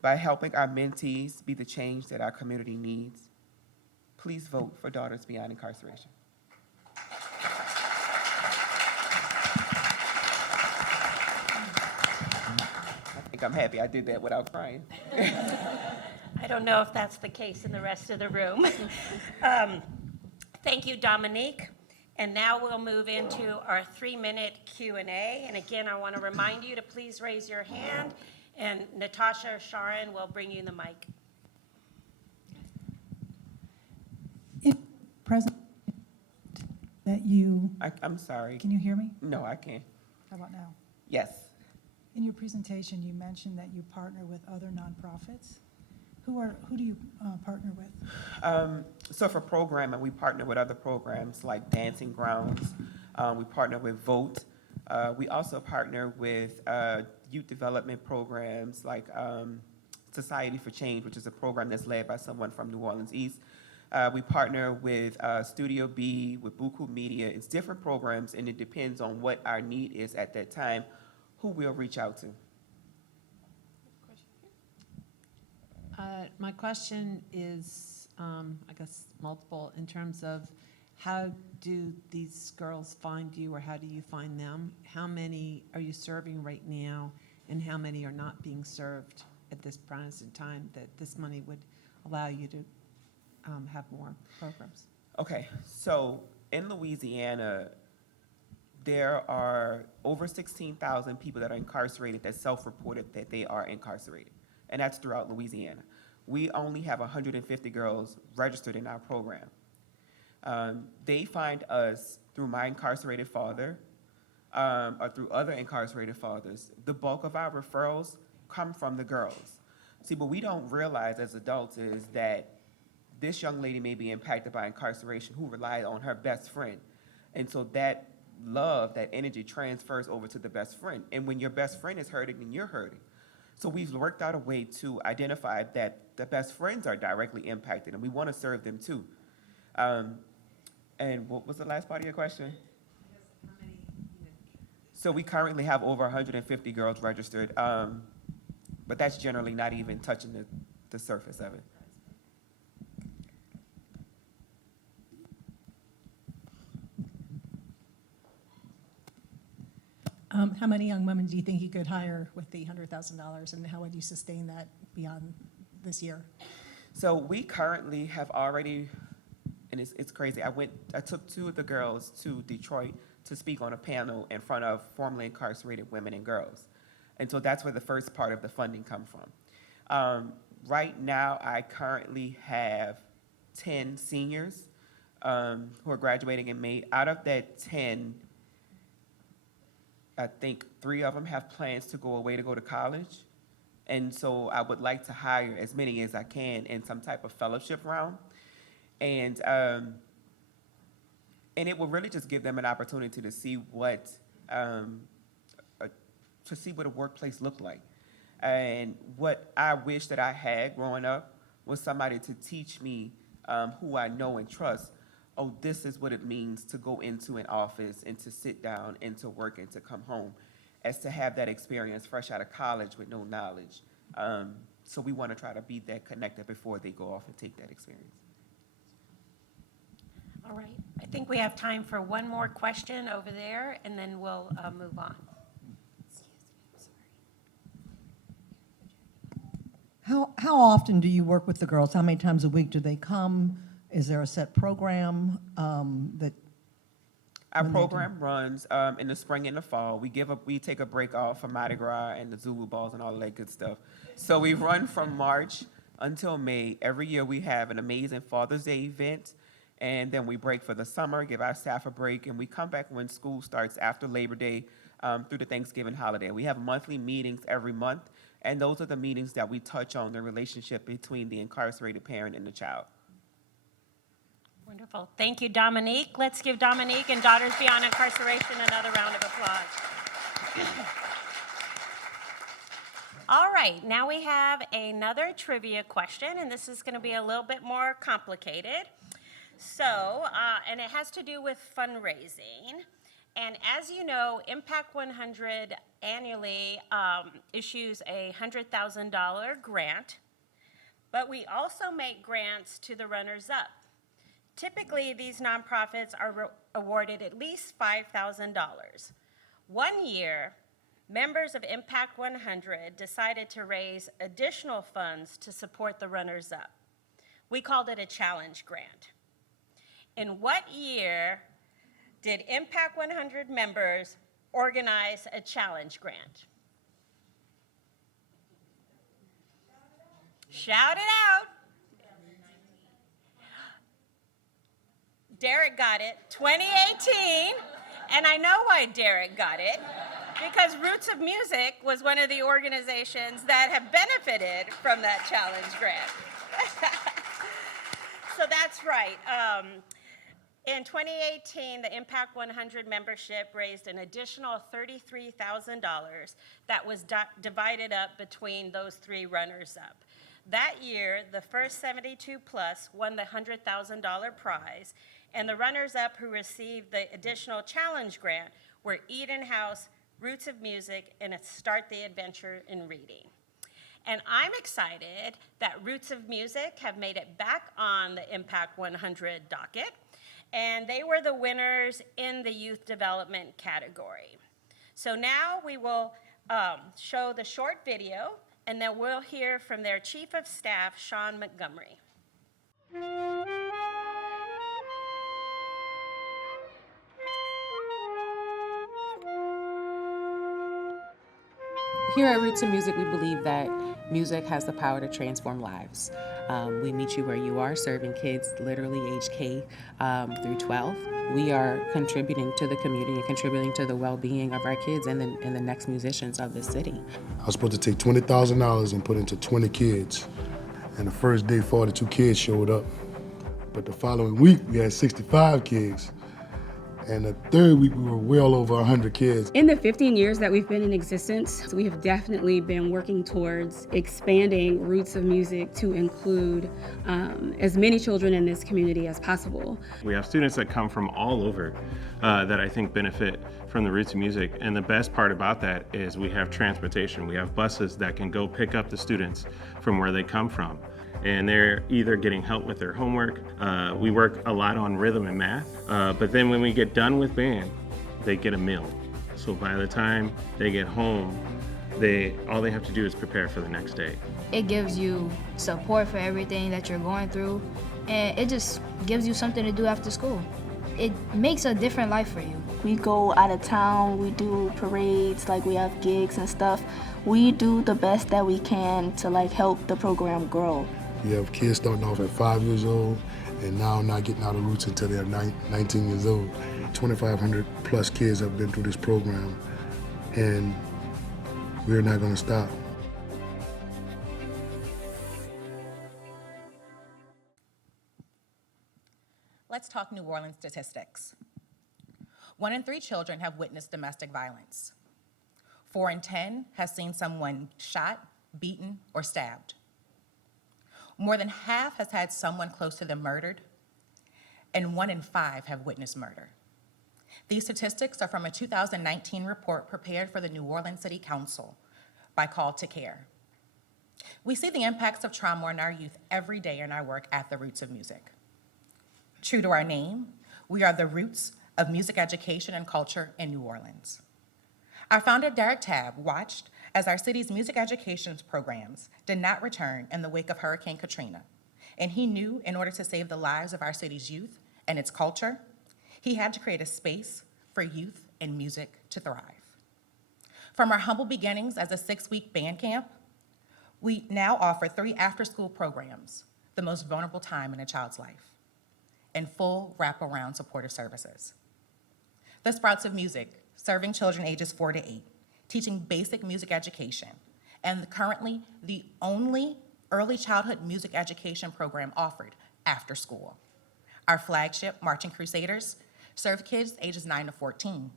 by helping our mentees be the change that our community needs. Please vote for Daughters Beyond Incarceration. I think I'm happy I did that without crying. I don't know if that's the case in the rest of the room. Thank you, Dominique. And now we'll move into our 3-minute Q&A. And again, I want to remind you to please raise your hand, and Natasha or Sharon will bring you the mic. If President, that you, I'm sorry. can you hear me? No, I can't. How about now? Yes. In your presentation, you mentioned that you partner with other nonprofits. Who do you partner with? So for programming, we partner with other programs like TrainingGrounds. We partner with Vote. We also partner with youth development programs like Society for Change, which is a program that's led by someone from New Orleans East. We partner with Studio B, with Buku Media. It's different programs, and it depends on what our need is at that time, who we'll reach out to. My question is, I guess, multiple in terms of how do these girls find you, or how do you find them? How many are you serving right now, and how many are not being served at this present time that this money would allow you to have more programs? Okay, so in Louisiana, there are over 16,000 people that are incarcerated that self-reported that they are incarcerated, and that's throughout Louisiana. We only have 150 girls registered in our program. They find us through My Incarcerated Father, or through other incarcerated fathers, the bulk of our referrals come from the girls. See, what we don't realize as adults is that this young lady may be impacted by incarceration who relied on her best friend. And so that love, that energy transfers over to the best friend. And when your best friend is hurting, then you're hurting. So we've worked out a way to identify that the best friends are directly impacted, and we want to serve them too. And what was the last part of your question? So we currently have over 150 girls registered, but that's generally not even touching the surface of it. How many young women do you think you could hire with the $100,000, and how would you sustain that beyond this year? So we currently have already, and it's crazy, I took 2 of the girls to Detroit to speak on a panel in front of formerly incarcerated women and girls. And so that's where the first part of the funding come from. Right now, I currently have 10 seniors who are graduating in May. Out of that 10, I think 3 of them have plans to go away to go to college. And so I would like to hire as many as I can in some type of fellowship round. And it will really just give them an opportunity to see what a workplace looked like. And what I wish that I had growing up was somebody to teach me who I know and trust. Oh, this is what it means to go into an office and to sit down and to work and to come home, as to have that experience fresh out of college with no knowledge. So we want to try to be that connected before they go off and take that experience. All right, I think we have time for one more question over there, and then we'll move on. How often do you work with the girls? How many times a week do they come? Is there a set program that? Our program runs in the spring and the fall. We take a break off for Mardi Gras and the Zulu balls and all that good stuff. So we run from March until May. Every year we have an amazing Father's Day event, and then we break for the summer, give our staff a break, and we come back when school starts after Labor Day through the Thanksgiving holiday. We have monthly meetings every month, and those are the meetings that we touch on the relationship between the incarcerated parent and the child. Wonderful. Thank you, Dominique. Let's give Dominique and Daughters Beyond Incarceration another round of applause. All right, now we have another trivia question, and this is going to be a little bit more complicated. So, and it has to do with fundraising. And as you know, Impact 100 annually issues a $100,000 grant, but we also make grants to the runners-up. Typically, these nonprofits are awarded at least $5,000. One year, members of Impact 100 decided to raise additional funds to support the runners-up. We called it a challenge grant. In what year did Impact 100 members organize a challenge grant? Shout it out. Derek got it, 2018, and I know why Derek got it, because Roots of Music was one of the organizations that have benefited from that challenge grant. So that's right. In 2018, the Impact 100 membership raised an additional $33,000 that was divided up between those 3 runners-up. That year, the first 72 plus won the $100,000 prize, and the runners-up who received the additional challenge grant were Eden House, Roots of Music, and Start the Adventure in Reading. And I'm excited that Roots of Music have made it back on the Impact 100 docket, and they were the winners in the youth development category. So now we will show the short video, and then we'll hear from their Chief of Staff, Sean Montgomery. Here at Roots of Music, we believe that music has the power to transform lives. We meet you where you are, serving kids literally age K through 12. We are contributing to the community and contributing to the well-being of our kids and the next musicians of the city. I was supposed to take $20,000 and put into 20 kids. And the first day, 42 kids showed up. But the following week, we had 65 kids. And the third week, we were well over 100 kids. In the 15 years that we've been in existence, we have definitely been working towards expanding Roots of Music to include as many children in this community as possible. We have students that come from all over that I think benefit from the Roots of Music. And the best part about that is we have transportation. We have buses that can go pick up the students from where they come from. And they're either getting help with their homework. We work a lot on rhythm and math, but then when we get done with band, they get a meal. So by the time they get home, all they have to do is prepare for the next day. It gives you support for everything that you're going through, and it just gives you something to do after school. It makes a different life for you. We go out of town, we do parades, like we have gigs and stuff. We do the best that we can to help the program grow. You have kids starting off at 5 years old and now not getting out of Roots until they're 19 years old. 2,500 plus kids have been through this program, and we're not going to stop. Let's talk New Orleans statistics. 1 in 3 children have witnessed domestic violence. 4 in 10 has seen someone shot, beaten, or stabbed. More than half has had someone close to them murdered, and 1 in 5 have witnessed murder. These statistics are from a 2019 report prepared for the New Orleans City Council by Call to Care. We see the impacts of trauma on our youth every day in our work at the Roots of Music. True to our name, we are the roots of music education and culture in New Orleans. Our founder, Derek Tabb, watched as our city's music education programs did not return in the wake of Hurricane Katrina. And he knew in order to save the lives of our city's youth and its culture, he had to create a space for youth and music to thrive. From our humble beginnings as a 6-week band camp, we now offer 3 after-school programs, the most vulnerable time in a child's life, and full wraparound supportive services. The Sprouts of Music, serving children ages 4 to 8, teaching basic music education, and currently the only early childhood music education program offered after school. Our flagship, Marching Crusaders, serve kids ages 9 to 14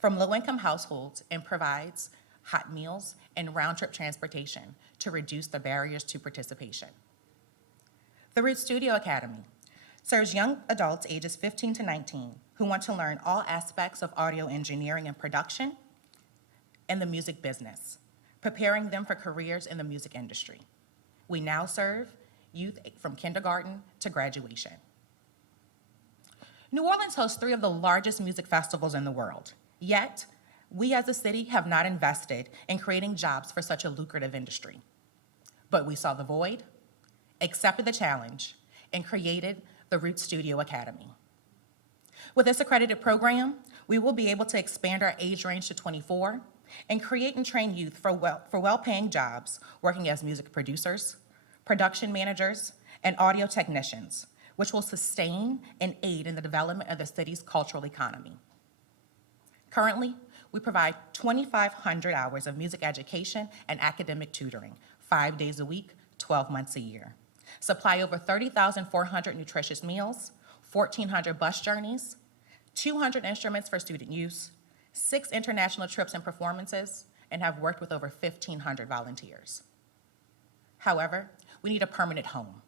from low-income households and provides hot meals and round-trip transportation to reduce the barriers to participation. The Roots Studio Academy serves young adults ages 15 to 19 who want to learn all aspects of audio engineering and production and the music business, preparing them for careers in the music industry. We now serve youth from kindergarten to graduation. New Orleans hosts 3 of the largest music festivals in the world, yet we as a city have not invested in creating jobs for such a lucrative industry. But we saw the void, accepted the challenge, and created the Roots Studio Academy. With this accredited program, we will be able to expand our age range to 24 and create and train youth for well-paying jobs working as music producers, production managers, and audio technicians, which will sustain and aid in the development of the city's cultural economy. Currently, we provide 2,500 hours of music education and academic tutoring, 5 days a week, 12 months a year. Supply over 30,400 nutritious meals, 1,400 bus journeys, 200 instruments for student use, 6 international trips and performances, and have worked with over 1,500 volunteers. However, we need a permanent home.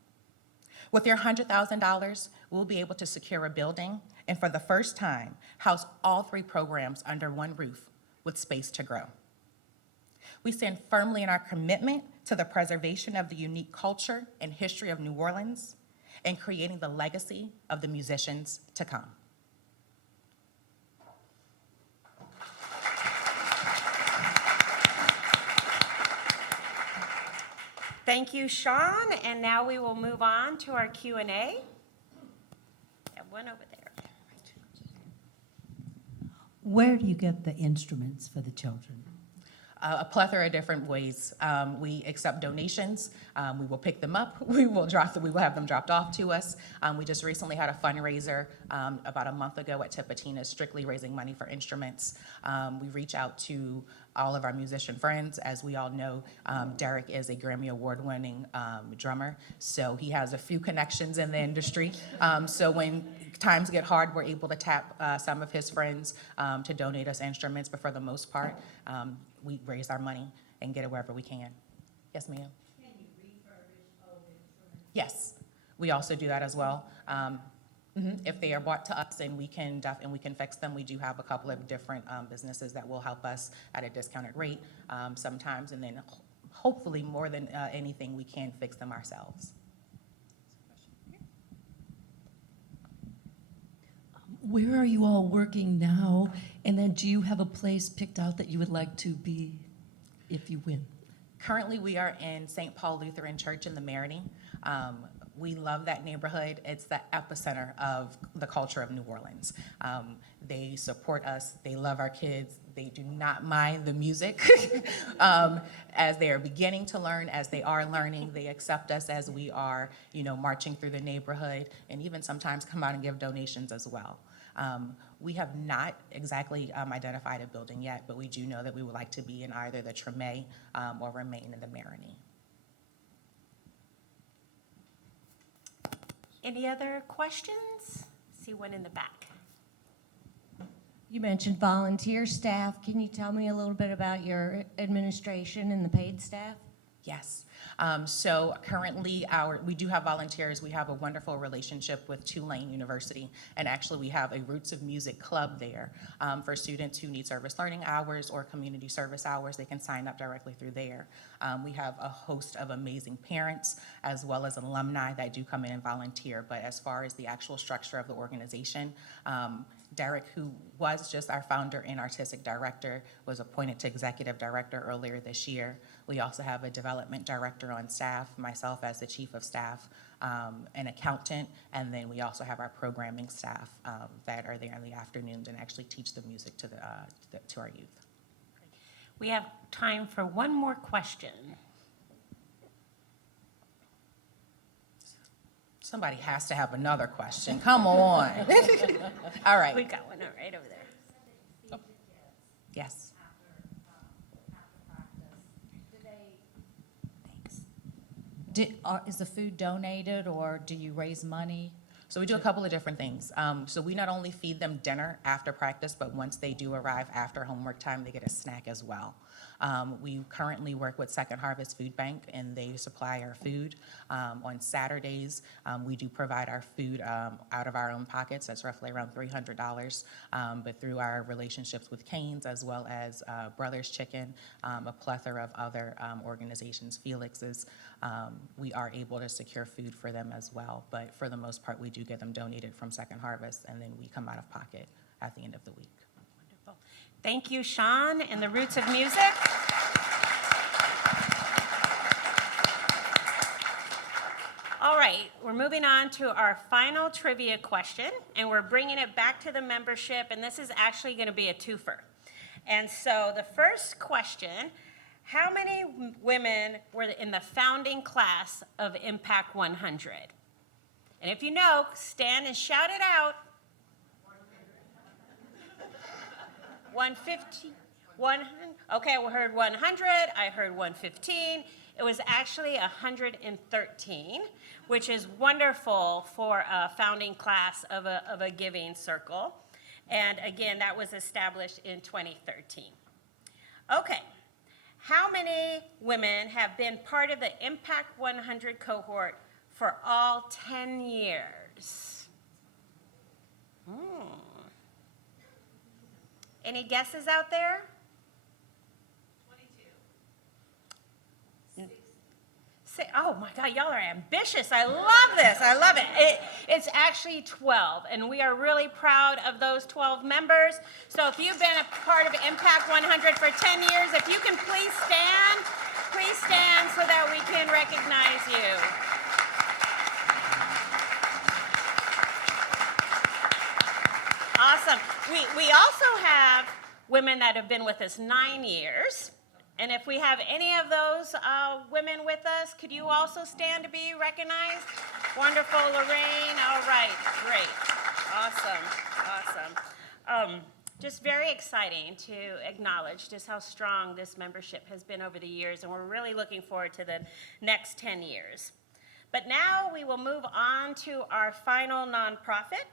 With your $100,000, we'll be able to secure a building and for the first time, house all 3 programs under one roof with space to grow. We stand firmly in our commitment to the preservation of the unique culture and history of New Orleans and creating the legacy of the musicians to come. Thank you, Sean, and now we will move on to our Q&A. Got one over there. Where do you get the instruments for the children? a plethora of different ways. We accept donations. We will pick them up. We will have them dropped off to us. We just recently had a fundraiser about a month ago at Tipitina's, strictly raising money for instruments. We reach out to all of our musician friends. As we all know, Derek is a Grammy Award-winning drummer, so he has a few connections in the industry. So when times get hard, we're able to tap some of his friends to donate us instruments, but for the most part, we raise our money and get it wherever we can. Yes, ma'am? Can you refurbish old instruments? Yes, we also do that as well. If they are brought to us and we can fix them, we do have a couple of different businesses that will help us at a discounted rate sometimes, and then hopefully more than anything, we can fix them ourselves. Where are you all working now? And then do you have a place picked out that you would like to be if you win? Currently, we are in St. Paul Lutheran Church in the Marigny. We love that neighborhood. It's the epicenter of the culture of New Orleans. They support us. They love our kids. They do not mind the music. As they are beginning to learn, as they are learning, they accept us as we are, marching through the neighborhood, and even sometimes come out and give donations as well. We have not exactly identified a building yet, but we do know that we would like to be in either the Treme or remain in the Marigny. Any other questions? See one in the back. You mentioned volunteer staff. Can you tell me a little bit about your administration and the paid staff? Yes. So currently we do have volunteers. We have a wonderful relationship with Tulane University, and actually we have a Roots of Music club there for students who need service learning hours or community service hours. They can sign up directly through there. We have a host of amazing parents as well as alumni that do come in and volunteer, but as far as the actual structure of the organization, Derek, who was just our founder and artistic director, was appointed to executive director earlier this year. We also have a development director on staff, myself as the chief of staff, an accountant, and then we also have our programming staff that are there in the afternoons and actually teach the music to our youth. We have time for one more question. Somebody has to have another question. Come on. All right. We got one right over there. Oh. Yes. Is the food donated, or do you raise money? So we do a couple of different things. So we not only feed them dinner after practice, but once they do arrive after homework time, they get a snack as well. We currently work with Second Harvest Food Bank, and they supply our food. On Saturdays, we do provide our food out of our own pockets. That's roughly around $300. But through our relationships with Cane's, as well as Brothers Chicken, a plethora of other organizations, Felix's, we are able to secure food for them as well. But for the most part, we do get them donated from Second Harvest, and then we come out of pocket at the end of the week. Wonderful. Thank you, Sean, and the Roots of Music. All right, we're moving on to our final trivia question, and we're bringing it back to the membership, and this is actually going to be a twofer. And so the first question, how many women were in the founding class of Impact 100? And if you know, stand and shout it out. 150, 100, okay, we heard 100, I heard 115. It was actually 113, which is wonderful for a founding class of a giving circle. And again, that was established in 2013. Okay, how many women have been part of the Impact 100 cohort for all 10 years? Any guesses out there? 22. Oh my God, y'all are ambitious. I love this. I love it. It's actually 12, and we are really proud of those 12 members. So if you've been a part of Impact 100 for 10 years, if you can please stand so that we can recognize you. Awesome. We also have women that have been with us 9 years, And if we have any of those women with us, could you also stand to be recognized? Wonderful, Lorraine. All right, great. Awesome. Just very exciting to acknowledge just how strong this membership has been over the years, and we're really looking forward to the next 10 years. But now we will move on to our final nonprofit,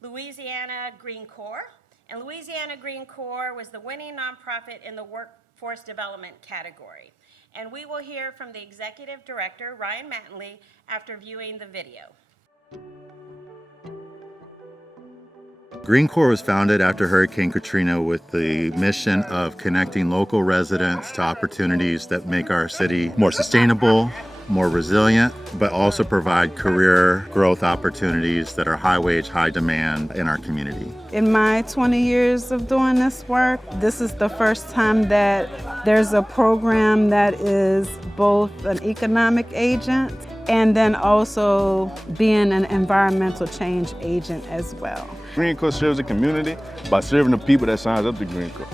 Louisiana Green Corps. And Louisiana Green Corps was the winning nonprofit in the workforce development category. And we will hear from the executive director, Ryan Mattingly, after viewing the video. Green Corps was founded after Hurricane Katrina with the mission of connecting local residents to opportunities that make our city more sustainable, more resilient, but also provide career growth opportunities that are high wage, high demand in our community. In my 20 years of doing this work, this is the first time that there's a program that is both an economic agent and then also being an environmental change agent as well. Green Corps serves the community by serving the people that signs up to Green Corps.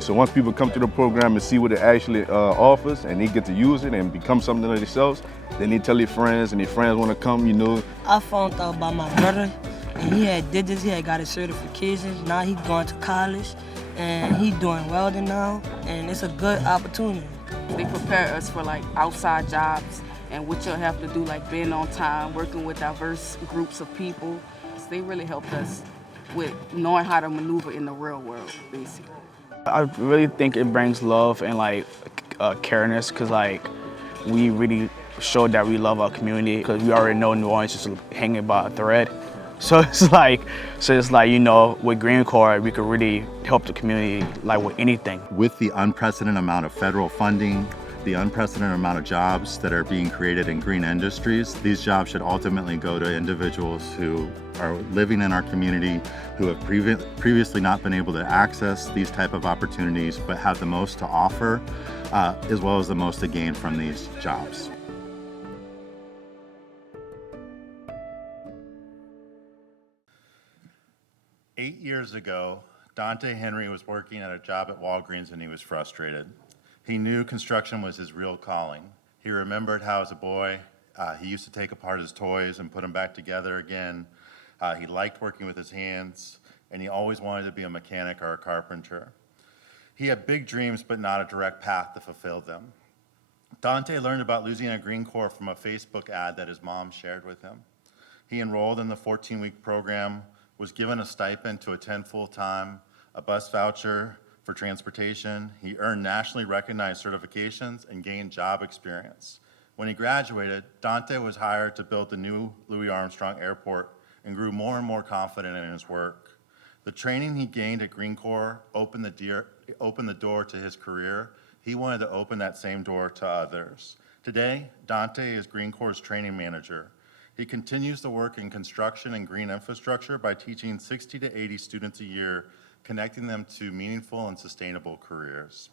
So once people come to the program and see what it actually offers and they get to use it and become something of themselves, then they tell their friends and their friends want to come, I found out about my brother and he had got his certifications. Now he's going to college and he's doing welding now, and it's a good opportunity. They prepare us for outside jobs and what you'll have to do, being on time, working with diverse groups of people. So they really helped us with knowing how to maneuver in the real world, basically. I really think it brings love and careness, because we really showed that we love our community, because we already know New Orleans is hanging by a thread. So it's with Green Corps, we could really help the community with anything. With the unprecedented amount of federal funding, the unprecedented amount of jobs that are being created in green industries, these jobs should ultimately go to individuals who are living in our community, who have previously not been able to access these type of opportunities, but have the most to offer, as well as the most to gain from these jobs. Eight years ago, Dante Henry was working at a job at Walgreens and he was frustrated. He knew construction was his real calling. He remembered how as a boy, he used to take apart his toys and put them back together again. He liked working with his hands, and he always wanted to be a mechanic or a carpenter. He had big dreams, but not a direct path to fulfill them. Dante learned about Louisiana Green Corps from a Facebook ad that his mom shared with him. He enrolled in the 14-week program, was given a stipend to attend full-time, a bus voucher for transportation. He earned nationally recognized certifications and gained job experience. When he graduated, Dante was hired to build the new Louis Armstrong Airport and grew more and more confident in his work. The training he gained at Green Corps opened the door to his career. He wanted to open that same door to others. Today, Dante is Green Corps' training manager. He continues to work in construction and green infrastructure by teaching 60 to 80 students a year, connecting them to meaningful and sustainable careers.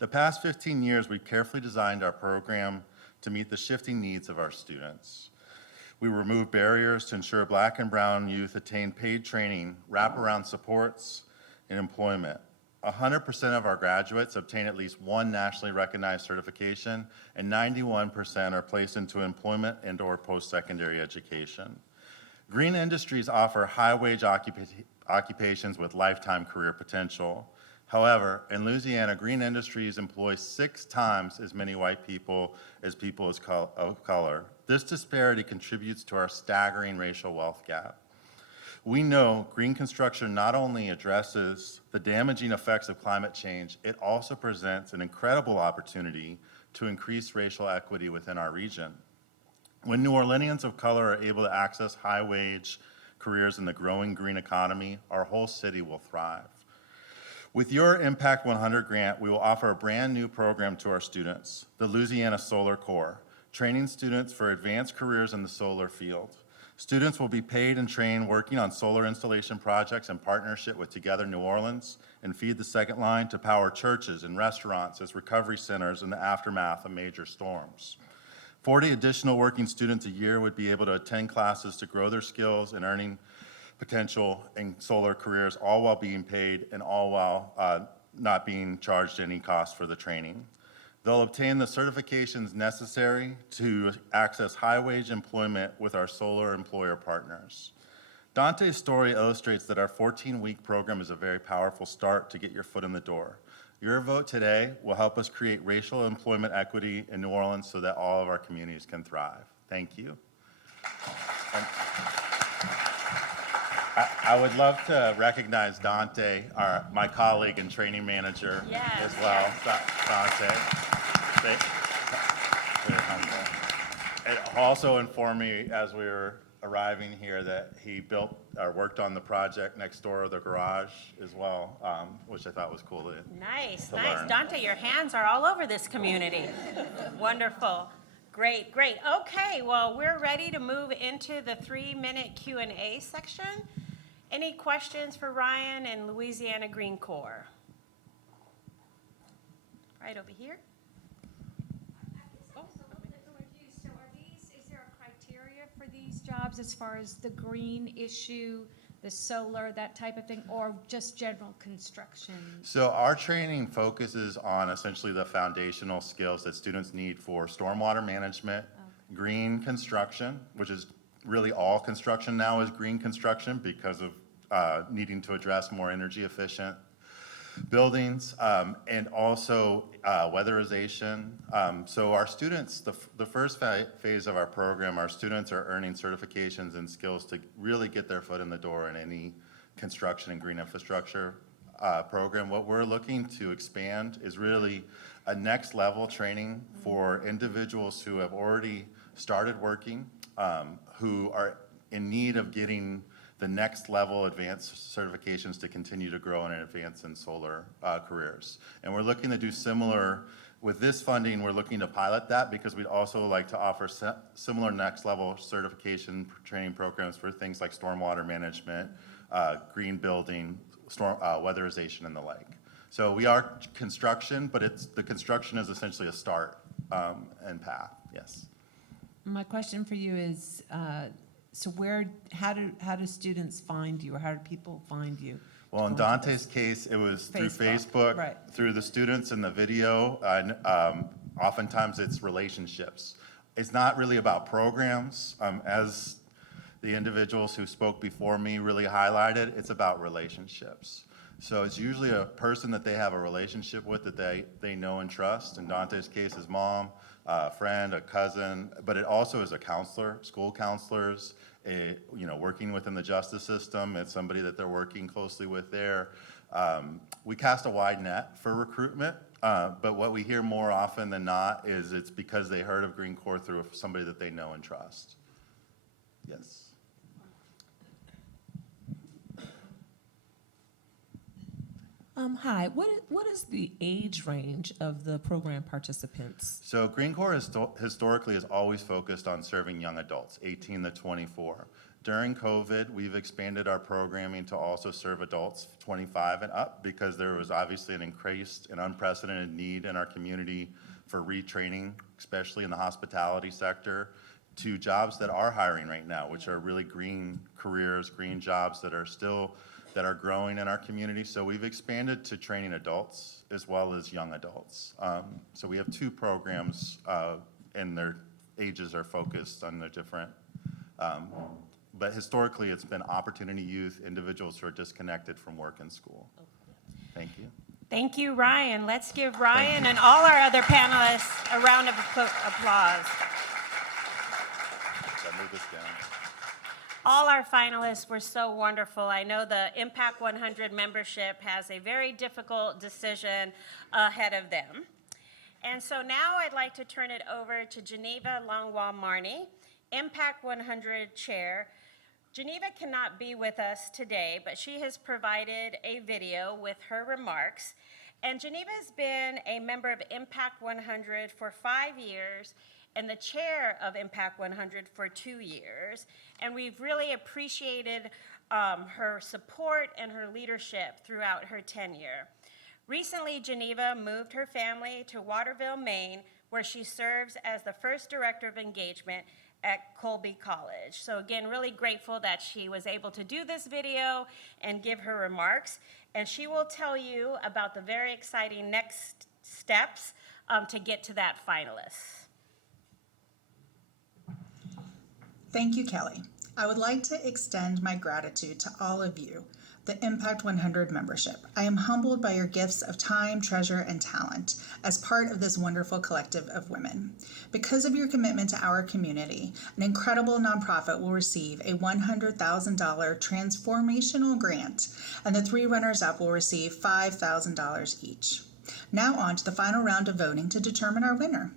The past 15 years, we've carefully designed our program to meet the shifting needs of our students. We remove barriers to ensure Black and brown youth attain paid training, wraparound supports, and employment. 100% of our graduates obtain at least one nationally recognized certification, and 91% are placed into employment and/or post-secondary education. Green industries offer high-wage occupations with lifetime career potential. However, in Louisiana, green industries employ 6 times as many white people as people of color. This disparity contributes to our staggering racial wealth gap. We know green construction not only addresses the damaging effects of climate change, it also presents an incredible opportunity to increase racial equity within our region. When New Orleanians of color are able to access high-wage careers in the growing green economy, our whole city will thrive. With your Impact 100 grant, we will offer a brand new program to our students, the Louisiana Solar Corps, training students for advanced careers in the solar field. Students will be paid and trained working on solar installation projects in partnership with Together New Orleans and Feed the Second Line to power churches and restaurants as recovery centers in the aftermath of major storms. 40 additional working students a year would be able to attend classes to grow their skills and earning potential in solar careers, all while being paid and all while not being charged any cost for the training. They'll obtain the certifications necessary to access high-wage employment with our solar employer partners. Dante's story illustrates that our 14-week program is a very powerful start to get your foot in the door. Your vote today will help us create racial employment equity in New Orleans so that all of our communities can thrive. Thank you. And I would love to recognize Dante, my colleague and training manager as well. Dante. It also informed me as we were arriving here that he built or worked on the project next door, the garage as well, which I thought was cool to Nice. learn. Dante, your hands are all over this community. Wonderful. Great. Okay, well, we're ready to move into the 3-minute Q&A section. Any questions for Ryan and Louisiana Green Corps? Right over here. Is there a criteria for these jobs as far as the green issue, the solar, that type of thing, or just general construction? So our training focuses on essentially the foundational skills that students need for stormwater management, green construction, which is really all construction now is green construction because of needing to address more energy efficient buildings, and also weatherization. So our students, the first phase of our program, our students are earning certifications and skills to really get their foot in the door in any construction and green infrastructure program. What we're looking to expand is really a next level training for individuals who have already started working, who are in need of getting the next level advanced certifications to continue to grow and advance in solar careers. And we're looking to do similar, with this funding, we're looking to pilot that because we'd also like to offer similar next level certification training programs for things like stormwater management, green building, weatherization and the like. So we are construction, but the construction is essentially a start and path, yes. My question for you is, so how do students find you, or how do people find you? Well, in Dante's case, it was through Facebook, right. through the students in the video. Oftentimes it's relationships. It's not really about programs. As the individuals who spoke before me really highlighted, it's about relationships. So it's usually a person that they have a relationship with that they know and trust. In Dante's case, his mom, a friend, a cousin, but it also is a counselor, school counselors, working within the justice system. It's somebody that they're working closely with there. We cast a wide net for recruitment, but what we hear more often than not is it's because they heard of Green Corps through somebody that they know and trust. Yes. Hi, what is the age range of the program participants? So Green Corps historically has always focused on serving young adults, 18 to 24. During COVID, we've expanded our programming to also serve adults 25 and up because there was obviously an increased and unprecedented need in our community for retraining, especially in the hospitality sector, to jobs that are hiring right now, which are really green careers, green jobs that are growing in our community. So we've expanded to training adults as well as young adults. So we have 2 programs and their ages are focused on the different, but historically it's been opportunity youth, individuals who are disconnected from work and school. Thank you. Thank you, Ryan. Let's give Ryan and all our other panelists a round of applause. Should I move this down? All our finalists were so wonderful. I know the Impact 100 membership has a very difficult decision ahead of them. And so now I'd like to turn it over to Geneva Langlois-Marny, Impact 100 Chair. Geneva cannot be with us today, but she has provided a video with her remarks. And Geneva's been a member of Impact 100 for 5 years and the chair of Impact 100 for 2 years. And we've really appreciated her support and her leadership throughout her tenure. Recently, Geneva moved her family to Waterville, Maine, where she serves as the first director of engagement at Colby College. So again, really grateful that she was able to do this video and give her remarks. and she will tell you about the very exciting next steps to get to that finalist. Thank you, Kelly. I would like to extend my gratitude to all of you, the Impact 100 membership. I am humbled by your gifts of time, treasure, and talent as part of this wonderful collective of women. Because of your commitment to our community, an incredible nonprofit will receive a $100,000 transformational grant, and the 3 runners-up will receive $5,000 each. Now on to the final round of voting to determine our winner.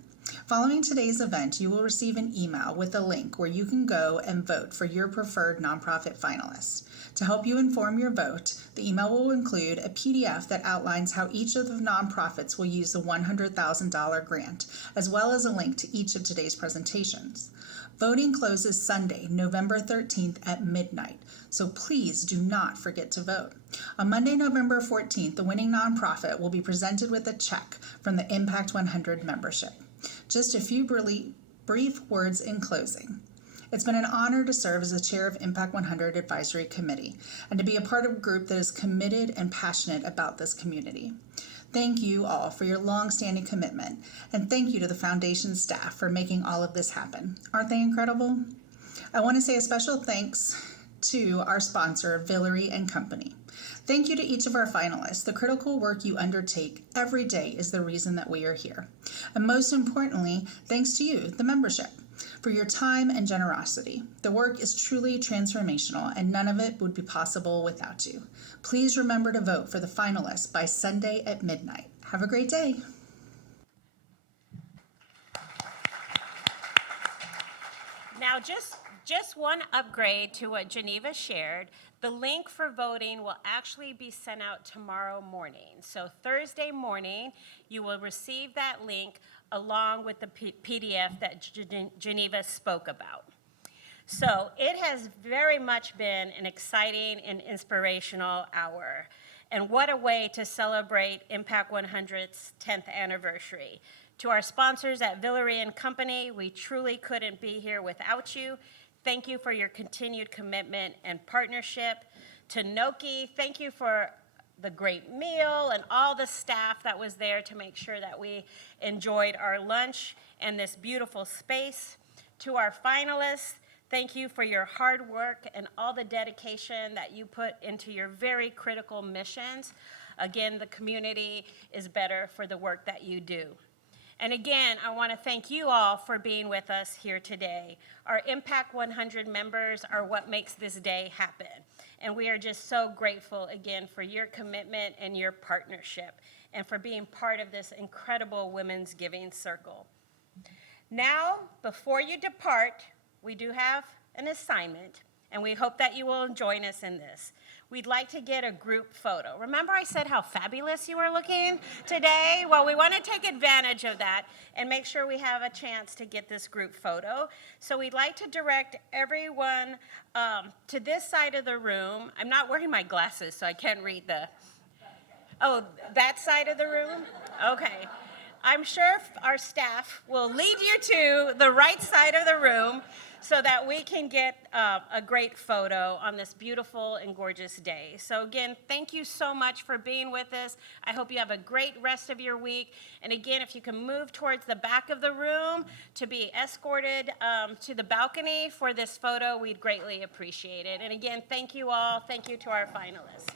Following today's event, you will receive an email with a link where you can go and vote for your preferred nonprofit finalists. To help you inform your vote, the email will include a PDF that outlines how each of the nonprofits will use the $100,000 grant, as well as a link to each of today's presentations. Voting closes Sunday, November 13th at midnight, so please do not forget to vote. On Monday, November 14th, the winning nonprofit will be presented with a check from the Impact 100 membership. Just a few brief words in closing. It's been an honor to serve as the chair of Impact 100 Advisory Committee and to be a part of a group that is committed and passionate about this community. Thank you all for your long-standing commitment, and thank you to the foundation staff for making all of this happen. Aren't they incredible? I want to say a special thanks to our sponsor, Villery & Company. Thank you to each of our finalists. The critical work you undertake every day is the reason that we are here. And most importantly, thanks to you, the membership, for your time and generosity. The work is truly transformational, and none of it would be possible without you. Please remember to vote for the finalists by Sunday at midnight. Have a great day. Now, just one upgrade to what Geneva shared. The link for voting will actually be sent out tomorrow morning. So Thursday morning, you will receive that link along with the PDF that Geneva spoke about. So it has very much been an exciting and inspirational hour. And what a way to celebrate Impact 100's 10th anniversary. To our sponsors at Villery & Company, we truly couldn't be here without you. Thank you for your continued commitment and partnership. To Noki, thank you for the great meal and all the staff that was there to make sure that we enjoyed our lunch and this beautiful space. To our finalists, thank you for your hard work and all the dedication that you put into your very critical missions. Again, the community is better for the work that you do. And again, I want to thank you all for being with us here today. Our Impact 100 members are what makes this day happen. And we are just so grateful again for your commitment and your partnership and for being part of this incredible Women's Giving Circle. Now, before you depart, we do have an assignment, and we hope that you will join us in this. We'd like to get a group photo. Remember I said how fabulous you were looking today? Well, we want to take advantage of that and make sure we have a chance to get this group photo. So we'd like to direct everyone to this side of the room. I'm not wearing my glasses, so I can't read oh, that side of the room? Okay. I'm sure our staff will lead you to the right side of the room so that we can get a great photo on this beautiful and gorgeous day. So again, thank you so much for being with us. I hope you have a great rest of your week. And again, if you can move towards the back of the room to be escorted to the balcony for this photo, we'd greatly appreciate it. And again, thank you all. Thank you to our finalists.